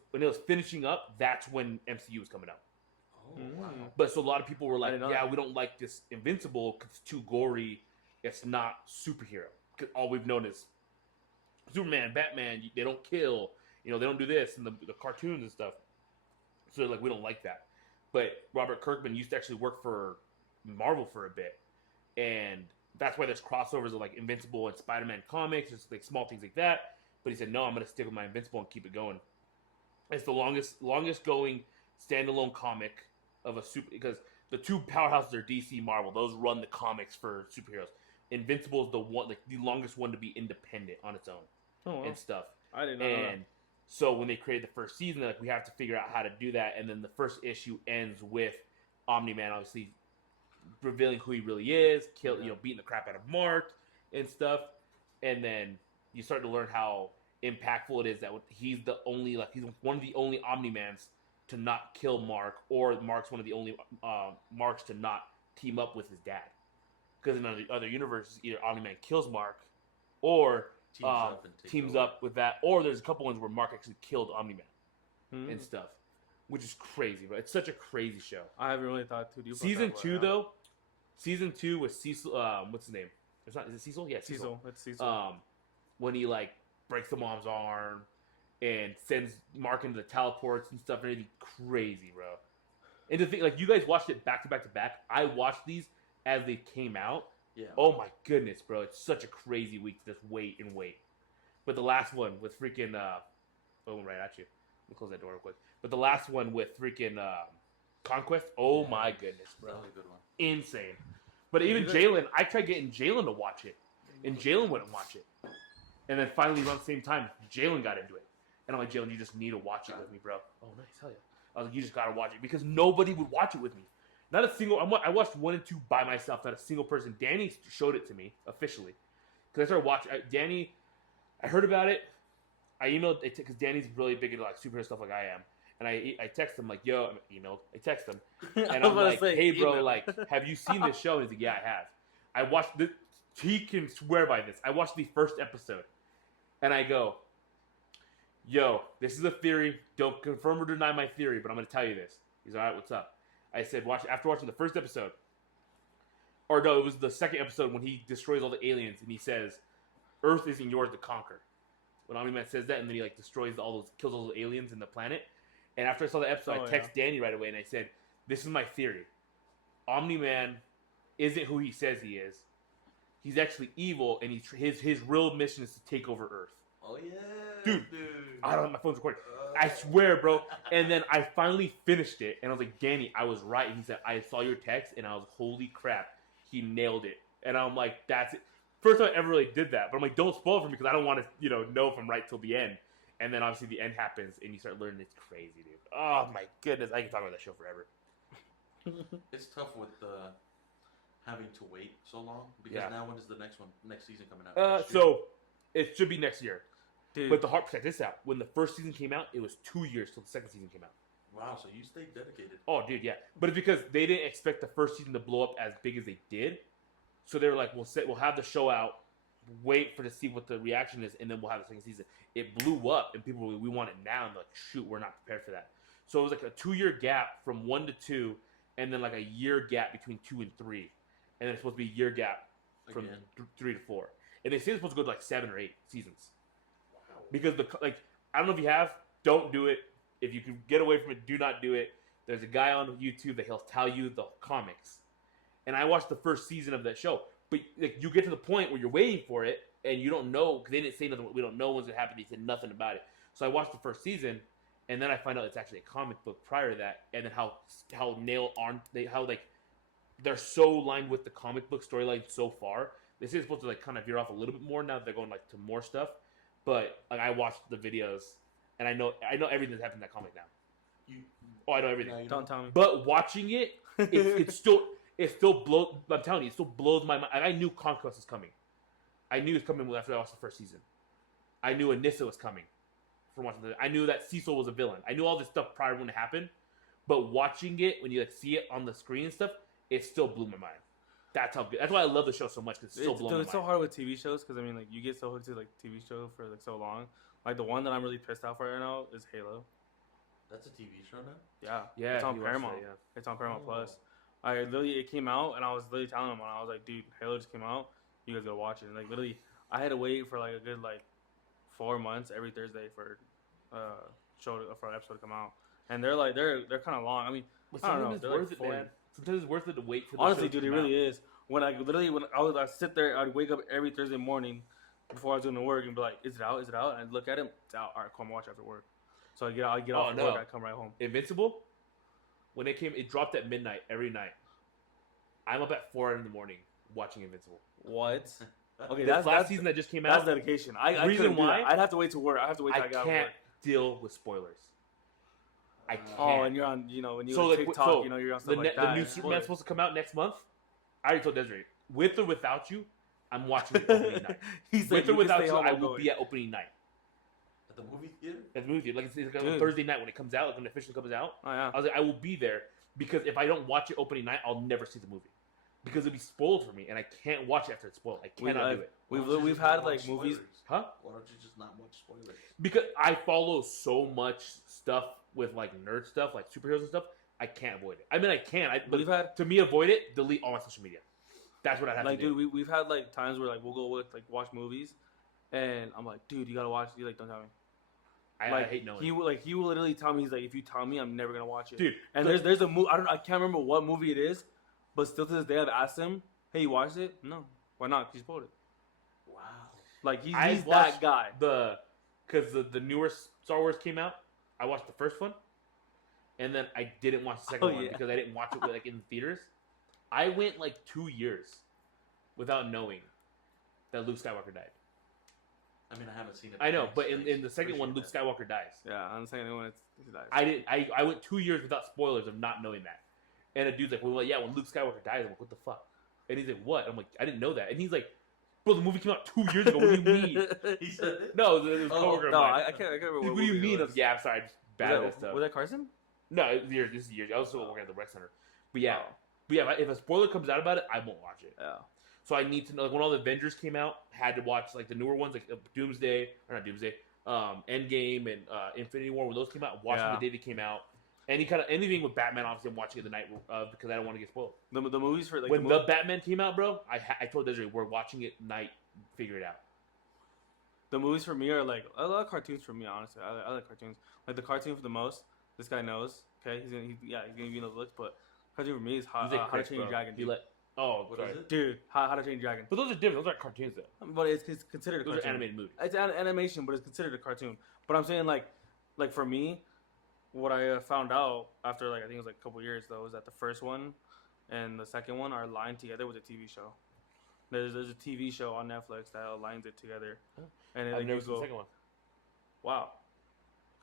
finishing up. That's when MCU was coming out. Oh, wow. But so a lot of people were like, yeah, we don't like this Invincible because it's too gory. It's not superhero. Because all we've known is Superman, Batman. They don't kill. They don't do this and the cartoons and stuff. So they're like, we don't like that. But Robert Kirkman used to actually work for Marvel for a bit. And that's why there's crossovers of like Invincible and Spider-Man comics, just like small things like that. But he said, no, I'm going to stick with my Invincible and keep it going. It's the longest going standalone comic of a super, because the two powerhouses are DC, Marvel. Those run the comics for superheroes. Invincible is the longest one to be independent on its own and stuff. I didn't know that. So when they created the first season, they're like, we have to figure out how to do that. And then the first issue ends with Omni-Man obviously revealing who he really is, beating the crap out of Mark and stuff. And then you start to learn how impactful it is that he's one of the only Omni-Mans to not kill Mark, or Mark's one of the only Marks to not team up with his dad. Because in the other universes, either Omni-Man kills Mark, or teams up with that, or there's a couple ones where Mark actually killed Omni-Man and stuff, which is crazy. But it's such a crazy show. I haven't really thought too deep. Season 2 though, season 2 was Cecil. What's his name? Is it Cecil? Yeah, Cecil. It's Cecil. When he like breaks the mom's arm and sends Mark into the teleports and stuff, and everything crazy, bro. And the thing, like, you guys watched it back to back to back. I watched these as they came out. Yeah. Oh my goodness, bro! It's such a crazy week to just wait and wait. But the last one with freaking right at you. Let me close that door real quick. But the last one with freaking Conquest. Oh my goodness, bro! That was a good one. Insane. But even Jalen, I tried getting Jalen to watch it, and Jalen wouldn't watch it. And then finally, around the same time, Jalen got into it, and I'm like, Jalen, you just need to watch it with me, bro. Oh, nice, hell yeah! I was like, you just gotta watch it because nobody would watch it with me. Not a single. I watched 1 and 2 by myself. Not a single person. Danny showed it to me officially because I started watching. Danny, I heard about it. I emailed because Danny's really big into like superhero stuff like I am, and I text him like, yo, I text him, and I'm like, hey, bro, like, have you seen this show? And he's like, yeah, I have. I watched this. He can swear by this. I watched the first episode, and I go, yo, this is a theory. Don't confirm or deny my theory, but I'm going to tell you this. He's all right. What's up? I said, after watching the first episode, or no, it was the second episode when he destroys all the aliens and he says, Earth isn't yours to conquer. When Omni-Man says that, and then he like kills all those aliens in the planet. And after I saw the episode, I text Danny right away and I said, this is my theory. Omni-Man isn't who he says he is. He's actually evil, and his real mission is to take over Earth. Oh yeah, dude. I don't know, my phone's recording. I swear, bro. And then I finally finished it, and I was like, Danny, I was right. And he said, I saw your text, and I was, holy crap, he nailed it. And I'm like, that's it. First time I ever really did that. But I'm like, don't spoil it for me because I don't want to, know if I'm right till the end. And then obviously the end happens, and you start learning. It's crazy, dude. Oh my goodness, I can talk about that show forever. It's tough with having to wait so long because now when is the next season coming out? So it should be next year. Dude. But check this out. When the first season came out, it was 2 years till the second season came out. Wow, so you stayed dedicated. Oh, dude, yeah. But it's because they didn't expect the first season to blow up as big as they did. So they were like, we'll have the show out, wait to see what the reaction is, and then we'll have the second season. It blew up, and people were like, we want it now. And like, shoot, we're not prepared for that. So it was like a 2-year gap from 1 to 2, and then like a year gap between 2 and 3. And then it's supposed to be a year gap from 3 to 4. And they say it's supposed to go to like 7 or 8 seasons. Because I don't know if you have, don't do it. If you can get away from it, do not do it. There's a guy on YouTube that he'll tell you the comics. And I watched the first season of that show. But like, you get to the point where you're waiting for it, and you don't know, because they didn't say nothing. We don't know what's going to happen. They said nothing about it. So I watched the first season, and then I find out it's actually a comic book prior to that, and then how they're so lined with the comic book storyline so far. They say it's supposed to like kind of veer off a little bit more now that they're going like to more stuff. But like, I watched the videos, and I know everything that's happened in that comic now. I know everything. Don't tell me. But watching it, it's still it still blows. I'm telling you, it still blows my mind. I knew Conquest was coming. I knew it was coming after I watched the first season. I knew Anissa was coming from watching I knew that Cecil was a villain. I knew all this stuff prior to when it happened. But watching it, when you like see it on the screen and stuff, it still blew my mind. That's how good. That's why I love the show so much because it's still blowing my mind. It's so hard with TV shows because I mean, like you get so hooked to like TV show for like so long. Like the one that I'm really pissed off right now is Halo. That's a TV show now. Yeah, it's on you watched Paramount. it, yeah. It's on Paramount Oh. Plus. It came out and I was literally telling him, I was like, dude, Halo just came out. You guys gotta watch it. And like literally, I had to wait for like a good like 4 months every Thursday for an episode to come out. And they're kind of long. I mean, But I don't know. sometimes They're it's like worth it, 40. man. Sometimes it's worth it to wait for the Honestly, show to dude, it come really out. is. When I'd sit there, I'd wake up every Thursday morning before I was doing the work and be like, "Is it out? Is it out?" And I'd look at it, it's out. All right, come watch after work. So I'd get off no. work, I'd come right home. Invincible, when it came, it dropped at midnight every night. I'm up at 4 in the morning watching Invincible. What? Okay, This last season that just came that's out, dedication. I Reason couldn't do why? that. I'd have to wait to work. I have to wait till I I got off can't work. deal with spoilers. I can't. Oh, and you're on, when you So, on like, TikTok, so you're on stuff the, like the that. new It's Superman's spoilers. supposed to come out next month. I already told Desiree, with or without you, I'm watching it opening night. He said, With or "You can without stay you, home, I I'm will going." be at opening night. At the movie theater. At the movie theater. Like it's like on Dude. Thursday night when it comes out, like when it officially comes out. Oh yeah. I was like, I will be there because if I don't watch it opening night, I'll never see the movie because it'll be spoiled for me, and I can't watch it after it's spoiled. I cannot do it. Why don't you We've just not had watch like movies. spoilers? Huh? Why don't you just not watch spoilers? Because I follow so much stuff with like nerd stuff, like superheroes and stuff. I can't avoid it. I mean, I can. But We've had to me, avoid it. Delete all my social media. That's what I have like, to do. dude, we've had like times where like we'll go with like watch movies, and I'm like, dude, you gotta watch. He's like, don't tell me. I hate knowing. He will literally tell me. He's like, if you tell me, I'm never gonna watch it. Dude, And there's a movie. I can't remember what movie it is, but still to this day, I've asked him, hey, you watched it? No. Why not? 'Cause he spoiled it. Wow. Like he's I've that watched guy. because the newer Star Wars came out. I watched the first one, and then I didn't watch the second one yeah. because I didn't watch it like in the theaters. I went like 2 years without knowing that Luke Skywalker died. I mean, I haven't seen it. I know, Thanks, but in thanks. the second one, Luke Appreciate Skywalker dies. Yeah, I'm saying when he dies. I didn't. I went 2 years without spoilers of not knowing that. And a dude's like, "Well, yeah, when Luke Skywalker dies," I'm like, "What the fuck?" And he's like, "What?" I'm like, "I didn't know that." And he's like, "Bro, the movie came out 2 years ago. What do you mean?" that. He said it. No, it was a Oh, coworker of No, mine. I can't remember What what do you movie mean? it was. Yeah, I'm sorry. I'm just bad at that stuff. Was that Carson? No, it was years. This is years. I was still working at the rec center. But yeah, Oh. if a spoiler comes out about it, I won't watch it. Yeah. So I need to know. Like when all the Avengers came out, had to watch like the newer ones, like Doomsday or not Doomsday, Endgame and Infinity War. When those came out, watching Yeah. the day they came out. Anything with Batman, obviously, I'm watching it the night because I don't want to get spoiled. The movies for like When the Batman came out, bro, I told Desiree we're watching it night, figure it out. the movies for me are like I love cartoons for me. Honestly, I like cartoons. Like the cartoon for the most. This guy knows. Okay, he's gonna give you those looks. But cartoon for me is How He's like to Chris, Train bro. Your Dragon. He Dude. let What sorry. is it? Dude, How to Train Your Dragon. But those are different. Those are cartoons though. But it's considered a Those cartoon. are animated movies. It's animation, but it's considered a cartoon. But I'm saying like for me, what I found out after like I think it was like a couple years though is that the first one and the second one are aligned together with a TV show. There's a TV show on Netflix that aligns it together, and I've like, never you seen the go, second one. wow.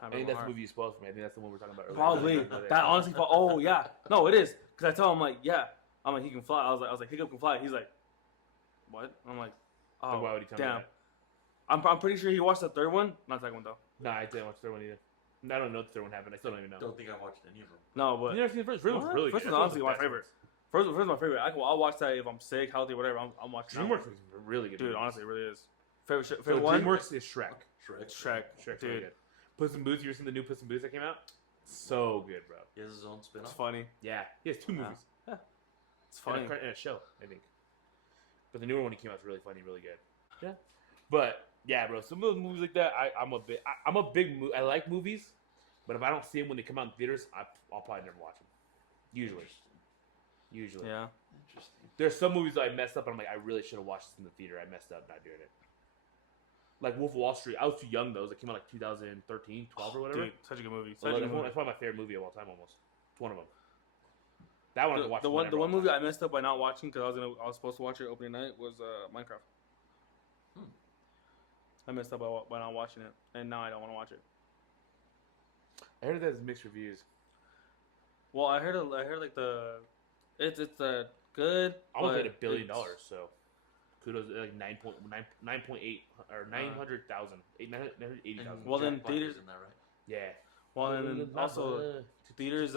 I think that's the movie you spoiled for me. I think that's the one we're talking about earlier. Probably that honestly. Oh yeah, no, it is because I tell him like yeah, I'm like he can fly. I was like Hiccup can fly. He's like, what? I'm like, oh Then why would he tell me damn. that? I'm pretty sure he watched the third one, not the second one though. Nah, I didn't watch the third one either. I don't know if the third one happened. I still don't even know. Don't think I watched any of them. No, but You never seen the first? First one's What? really First good. one's That's honestly one of my the favorite. best First my favorite. I'll watch that if I'm sick, healthy, whatever. I'm watching. ones. DreamWorks is a really good. Dude, movie. honestly, it really is. Favorite So favorite one. DreamWorks is Shrek. Shrek. Shrek's Dude. really good. Puss in Boots. You ever seen the new Puss in Boots that came out? So good, bro. He has his own It's spin-off. funny. Yeah, he has 2 Yeah. movies It's funny. and a show, I think. But the newer one he came out is really funny, really good. Yeah. But yeah, bro. Some of those movies like that, I'm a big. I like movies, but if I don't see them when they come out in theaters, I'll probably never watch them. Usually. Yeah. Interesting. There's some movies that I messed up and I'm like, I really should have watched this in the theater. I messed up not doing it. Like Wolf of Wall Street. I was too young though. It came out like 2013, 12 or whatever. Dude, such a good movie. So Such a that's good movie. probably my favorite movie of all time almost. It's one of them. That one I can watch The whenever one all movie time. I messed up by not watching because I was supposed to watch it opening night was Minecraft. I messed up by not watching it, and now I don't want to watch it. I heard it has mixed reviews. Well, I heard like it's good. Almost but made $1 billion. it's- So kudos, like 9.8 or 900,000, 980,000. Well, then Jackpot theaters- is in that, right? Yeah. Well, and then also theaters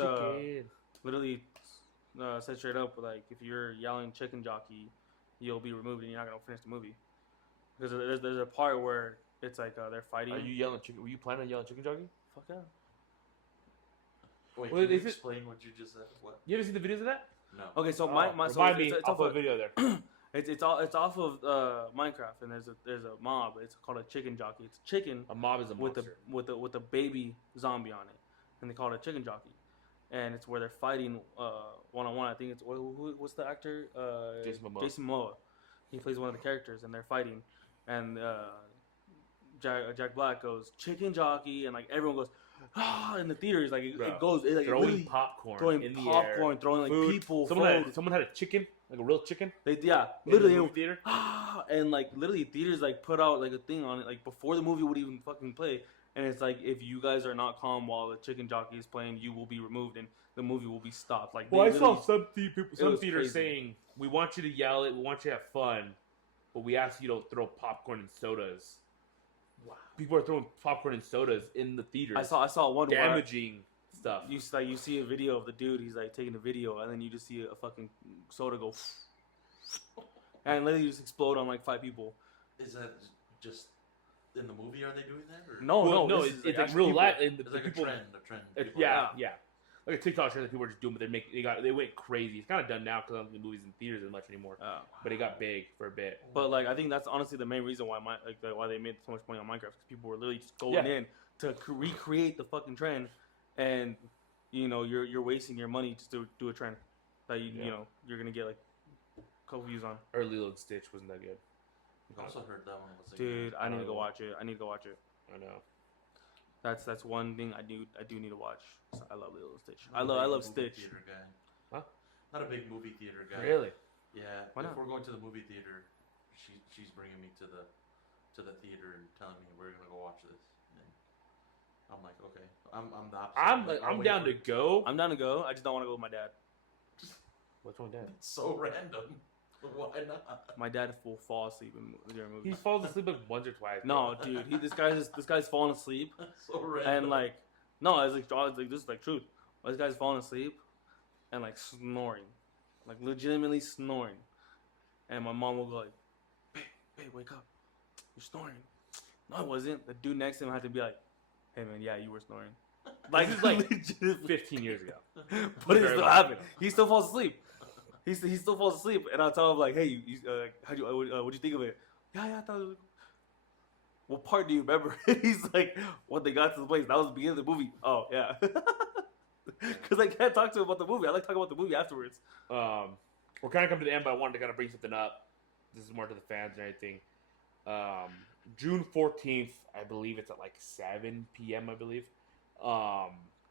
literally said straight up like if you're yelling chicken jockey, you'll be removed and you're not gonna finish the movie because there's a part where it's like they're fighting. Are you yelling chicken? Were you planning on yelling chicken jockey? Fuck yeah. Wait, Well, can you is it- explain what you just said? What? You ever seen the videos of that? No. Okay, so so remind me. it's I'll off put a of, video there. it's off of Minecraft and there's a mob. It's called a chicken jockey. It's a chicken A mob is a with monster. with a baby zombie on it, and they call it a chicken jockey. And it's where they're fighting one on one. I think it's what's the actor? Jason Momoa. He plays one of the characters, and they're fighting. And Jack Black goes chicken jockey, and like everyone goes ah in the theaters. Like it Bro, goes like throwing really popcorn, throwing in the popcorn, air. throwing like Food. people. Someone had a chicken, like a real chicken. Yeah, in the literally. movie theater. And like literally theaters like put out like a thing on it like before the movie would even fucking play, and it's like if you guys are not calm while the chicken jockey is playing, you will be removed and the movie will be stopped. Like Well, I saw literally- some was theaters crazy. saying we want you to yell it, we want you to have fun, but we ask you to throw popcorn and sodas. Wow. People are throwing popcorn and sodas in the theaters. I saw one where damaging stuff. you see a video of the dude, he's like taking a video, and then you just see a fucking soda go, and literally just explode on like 5 people. Is that just in the movie? Are they doing that? Or? No, no, this it's is, like, like actual real people. life. And the It's like people, a trend. People yeah. Like a TikTok trend that people were just doing, but they went crazy. It's kind of done now because I don't think the movies in theaters as much anymore. But it got big for a bit. But like I think that's honestly the main reason why why they made so much money on Minecraft, because people were literally just going in to recreate the fucking trend, and you know you're wasting your money just to do a trend that you know you're gonna get like a couple views on. Early Lilo and Stitch wasn't that good. I also heard that one was. Dude, I need to go watch it. I know. That's one thing I do need to watch. I love Lilo and Stitch. I love Stitch. Theater guy. Huh? Not a big movie theater guy. Really? Yeah. Why if not? we're going to the movie theater, she's bringing me to the theater and telling me we're gonna go watch this. And I'm like, okay. I'm the opposite. I'm down to go. I'm down to go. I just don't want to go with my dad. What's wrong with that? It's so random. Why not? My dad will fall asleep during He movies. falls asleep like once or twice. No, dude. This guy's falling asleep. So random. And like, no, it's like this is like truth. This guy's falling asleep, and like snoring, like legitimately snoring, and my mom will go like, "Babe, wake up! You're snoring." No, I wasn't. The dude next to him had to be like, "Hey man, yeah, you were snoring." Like, this is like legit- 15 years ago. but it still happened. He still falls asleep. He still falls asleep, and I'll tell him like, "Hey, what'd you think of it?" Yeah, I thought it was. What part do you remember? He's like, when they got to the place, that was the beginning of the movie. Oh, yeah. Because I can't talk to him about the movie. I like talking about the movie afterwards. We're kind of coming to the end, but I wanted to kind of bring something up. This is more to the fans and everything. June 14th, I believe it's at like 7 p.m., I believe.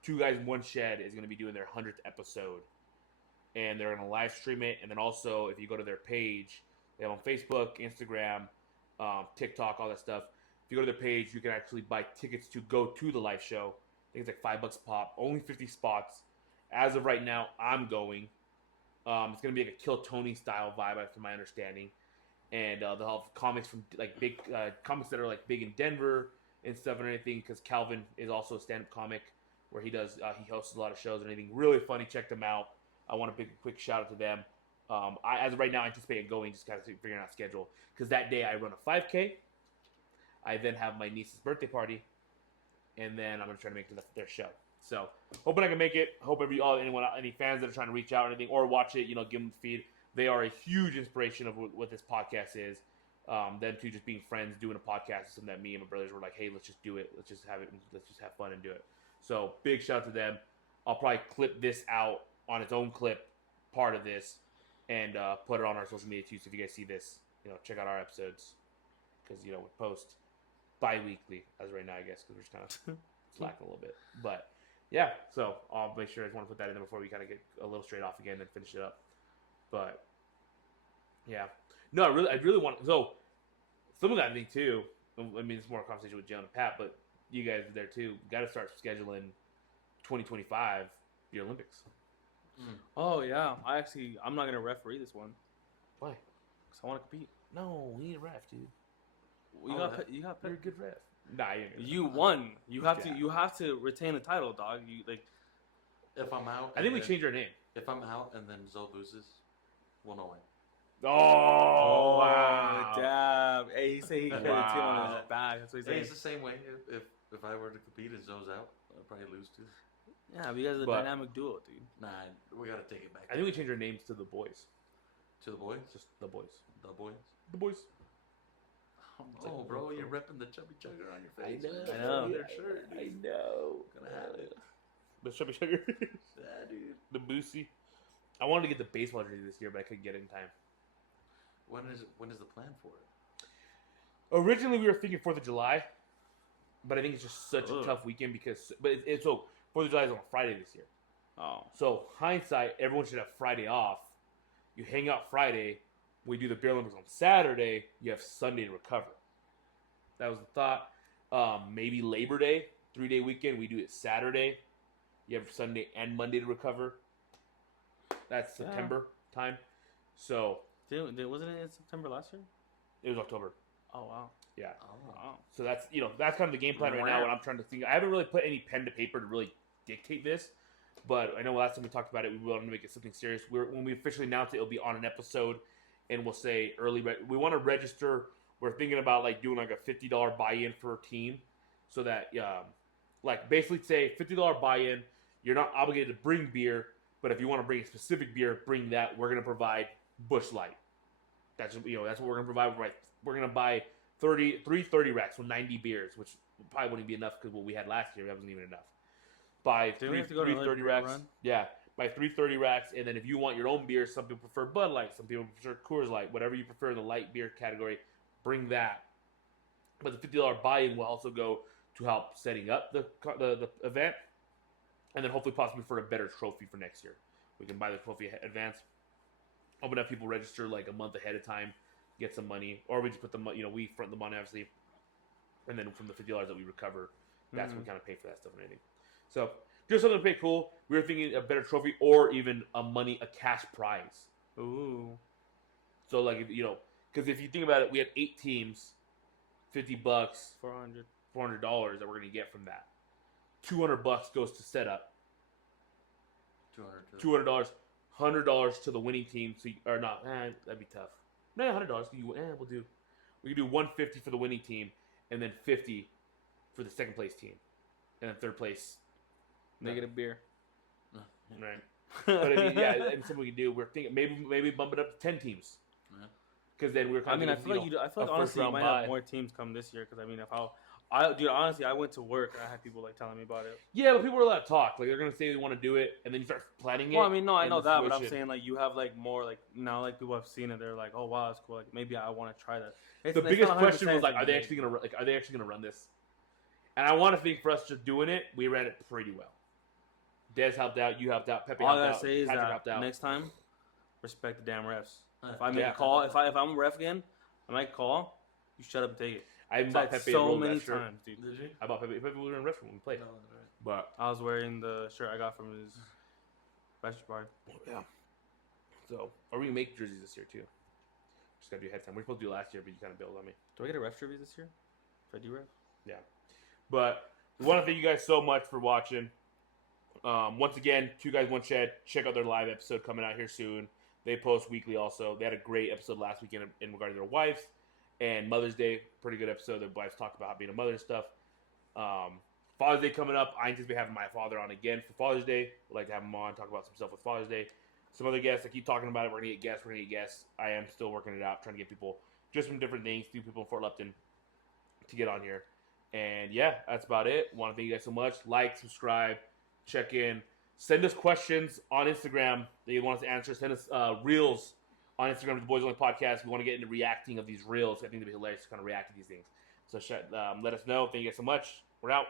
Two Guys, One Shed is going to be doing their 100th episode. And they're going to live stream it. And then also, if you go to their page, they have on Facebook, Instagram, TikTok, all that stuff. If you go to their page, you can actually buy tickets to go to the live show. I think it's like $5 pop, only 50 spots. As of right now, I'm going. It's gonna be like a Kill Tony style vibe, from my understanding, and they'll have comics from like big comics that are like big in Denver and stuff and everything. Because Calvin is also a stand-up comic where he hosts a lot of shows and everything. Really funny. Check them out. I want a quick shout out to them. As of right now, I anticipate going, just kind of figuring out schedule, because that day I run a 5K. I then have my niece's birthday party, and then I'm gonna try to make it to their show. So hoping I can make it. Hope any fans that are trying to reach out or anything or watch it, give them the feed. They are a huge inspiration of what this podcast is. Them two just being friends, doing a podcast, is something that me and my brothers were like, hey, let's just do it. Let's just have it. Let's just have fun and do it. So big shout out to them. I'll probably clip this out on its own clip, part of this, and put it on our social media too. So if you guys see this, check out our episodes, because we post bi-weekly as of right now, I guess, because we're just kind of slacking a little bit. But yeah, so I'll make sure I just want to put that in there before we kind of get a little straight off again and finish it up. But yeah, no, I really want. So some of that thing too. I mean, it's more a conversation with John and Pat, but you guys are there too. Got to start scheduling 2025 the Olympics. Oh yeah, I'm not gonna referee this one Why? because I want to compete. No, we need a ref, dude. You I'll got ref. you got You're a good ref. Nah, You won. You have Yeah. to retain the title, dog. You like. If I'm out, I think we and then- changed our name. If I'm out and then Zoe loses, we'll know it. Oh, wow. Damn. Hey, he said he carried the team on Wow. his back. That's what he's Hey, saying. it's the same way. If I were to compete and Zoe's out, I'll probably lose too. Yeah, but you guys are a But- dynamic duo, dude. Nah, we gotta take it back. I think we changed our names to the boys. To the boys, Just the boys. the boys. The boys. Oh, bro, you're repping the chubby chugger on your I face. know. man. I know. Their shirt, I dude. know. Gonna have it. The chubby sugar. Yeah, dude. The Boosie. I wanted to get the baseball jersey this year, but I couldn't get it in time. When is the plan for it? Originally, we were thinking 4th of July, but I think it's just such a Ugh. tough weekend because. But it's so 4th of July is on Friday this year. Oh. So hindsight, everyone should have Friday off. You hang out Friday. We do the Beer Olympics on Saturday. You have Sunday to recover. That was the thought. Maybe Labor Day, 3-day weekend. We do it Saturday. You have Sunday and Monday to recover. That's Yeah. September time. So Wasn't it in September last year? it was October. Oh wow. Yeah. Oh, Wow. So that's that's kind of the game plan right now. What I'm trying to think. I haven't really put any pen to paper to really dictate this, but I know last time we talked about it, we wanted to make it something serious. When we officially announce it, it'll be on an episode, and we'll say early. We want to register. We're thinking about like doing like a $50 buy-in for a team, so that like basically say $50 buy-in. You're not obligated to bring beer, but if you want to bring a specific beer, bring that. We're gonna provide Busch Light. That's what we're gonna provide. Right, we're gonna buy 30 racks, so 90 beers, which probably wouldn't be enough because what we had last year, that wasn't even enough. Buy Didn't we three have to go to another 30 beer racks. run? Yeah, buy 330 racks, and then if you want your own beer, some people prefer Bud Light, some people prefer Coors Light, whatever you prefer in the light beer category, bring that. But the $50 buy-in will also go to help setting up the event, and then hopefully possibly for a better trophy for next year. We can buy the trophy advance. Open up people register like a month ahead of time, get some money, or we just put the we front the money obviously, and then from the $50 that we recover, that's what we kind of pay for that stuff and everything. So just something to pay cool. We were thinking a better trophy or even a cash prize. Ooh. So like because if you think about it, we had 8 teams, $50, $400. $400 that we're gonna get from that. $200 goes to setup. 200. $200, $100 to the winning team. So or not? That'd be tough. No, $100. We can do $150 for the winning team, and then $50 for the second place team, and then third place. Negative beer. Right. But I mean, yeah, and something we can do. We're thinking maybe bump it up to 10 teams. Yeah. Because then we're I mean, I feel like I feel like honestly you might have more teams come this year. Because I mean, dude, honestly, I went to work and I had people like telling me about it. Yeah, but people are allowed to talk. Like they're gonna say they want to do it, and then you start planning it. Well, I mean, no, I and know the that, but I'm fruition. saying like you have like more like now like people have seen it. They're like, oh wow, that's cool. Like maybe I want to try that. The biggest question was like, are they actually gonna run this? And I want to think for us just doing it, we ran it pretty well. Des helped out, you helped out, Pepe All I helped gotta out, say is Patrick that helped out. next time, respect the damn refs. If I I make a call, if I'm a ref again, I make a call. You shut up and take it. I even bought Said Pepe a so road many ref shirt. times, dude. Did you? I bought Pepe. Pepe we were in restaurant when we played. No, that's right. But I was wearing the shirt I got from his bachelor party. yeah. So, or we can make jerseys this year too. Just gotta do ahead of time. We were supposed to do it last year, but you kind of bailed on me. Do I get a ref jersey this year? If I do ref? Yeah. But we want to thank you guys so much for watching. Once again, Two Guys One Shed. Check out their live episode coming out here soon. They post weekly also. They had a great episode last weekend in regard to their wives. And Mother's Day, pretty good episode. Their wives talked about how being a mother and stuff. Father's Day coming up. I anticipate having my father on again for Father's Day. I'd like to have him on, talk about some stuff with Father's Day. Some other guests, I keep talking about it. We're going to get guests. I am still working it out, trying to get people just from different things, new people in Fort Lupton to get on here. And yeah, that's about it. Want to thank you guys so much. Like, subscribe, check in. Send us questions on Instagram that you want us to answer. Send us reels on Instagram to the Boys Only Podcast. We want to get into reacting of these reels. I think it'd be hilarious to kind of react to these things. So let us know. Thank you guys so much. We're out.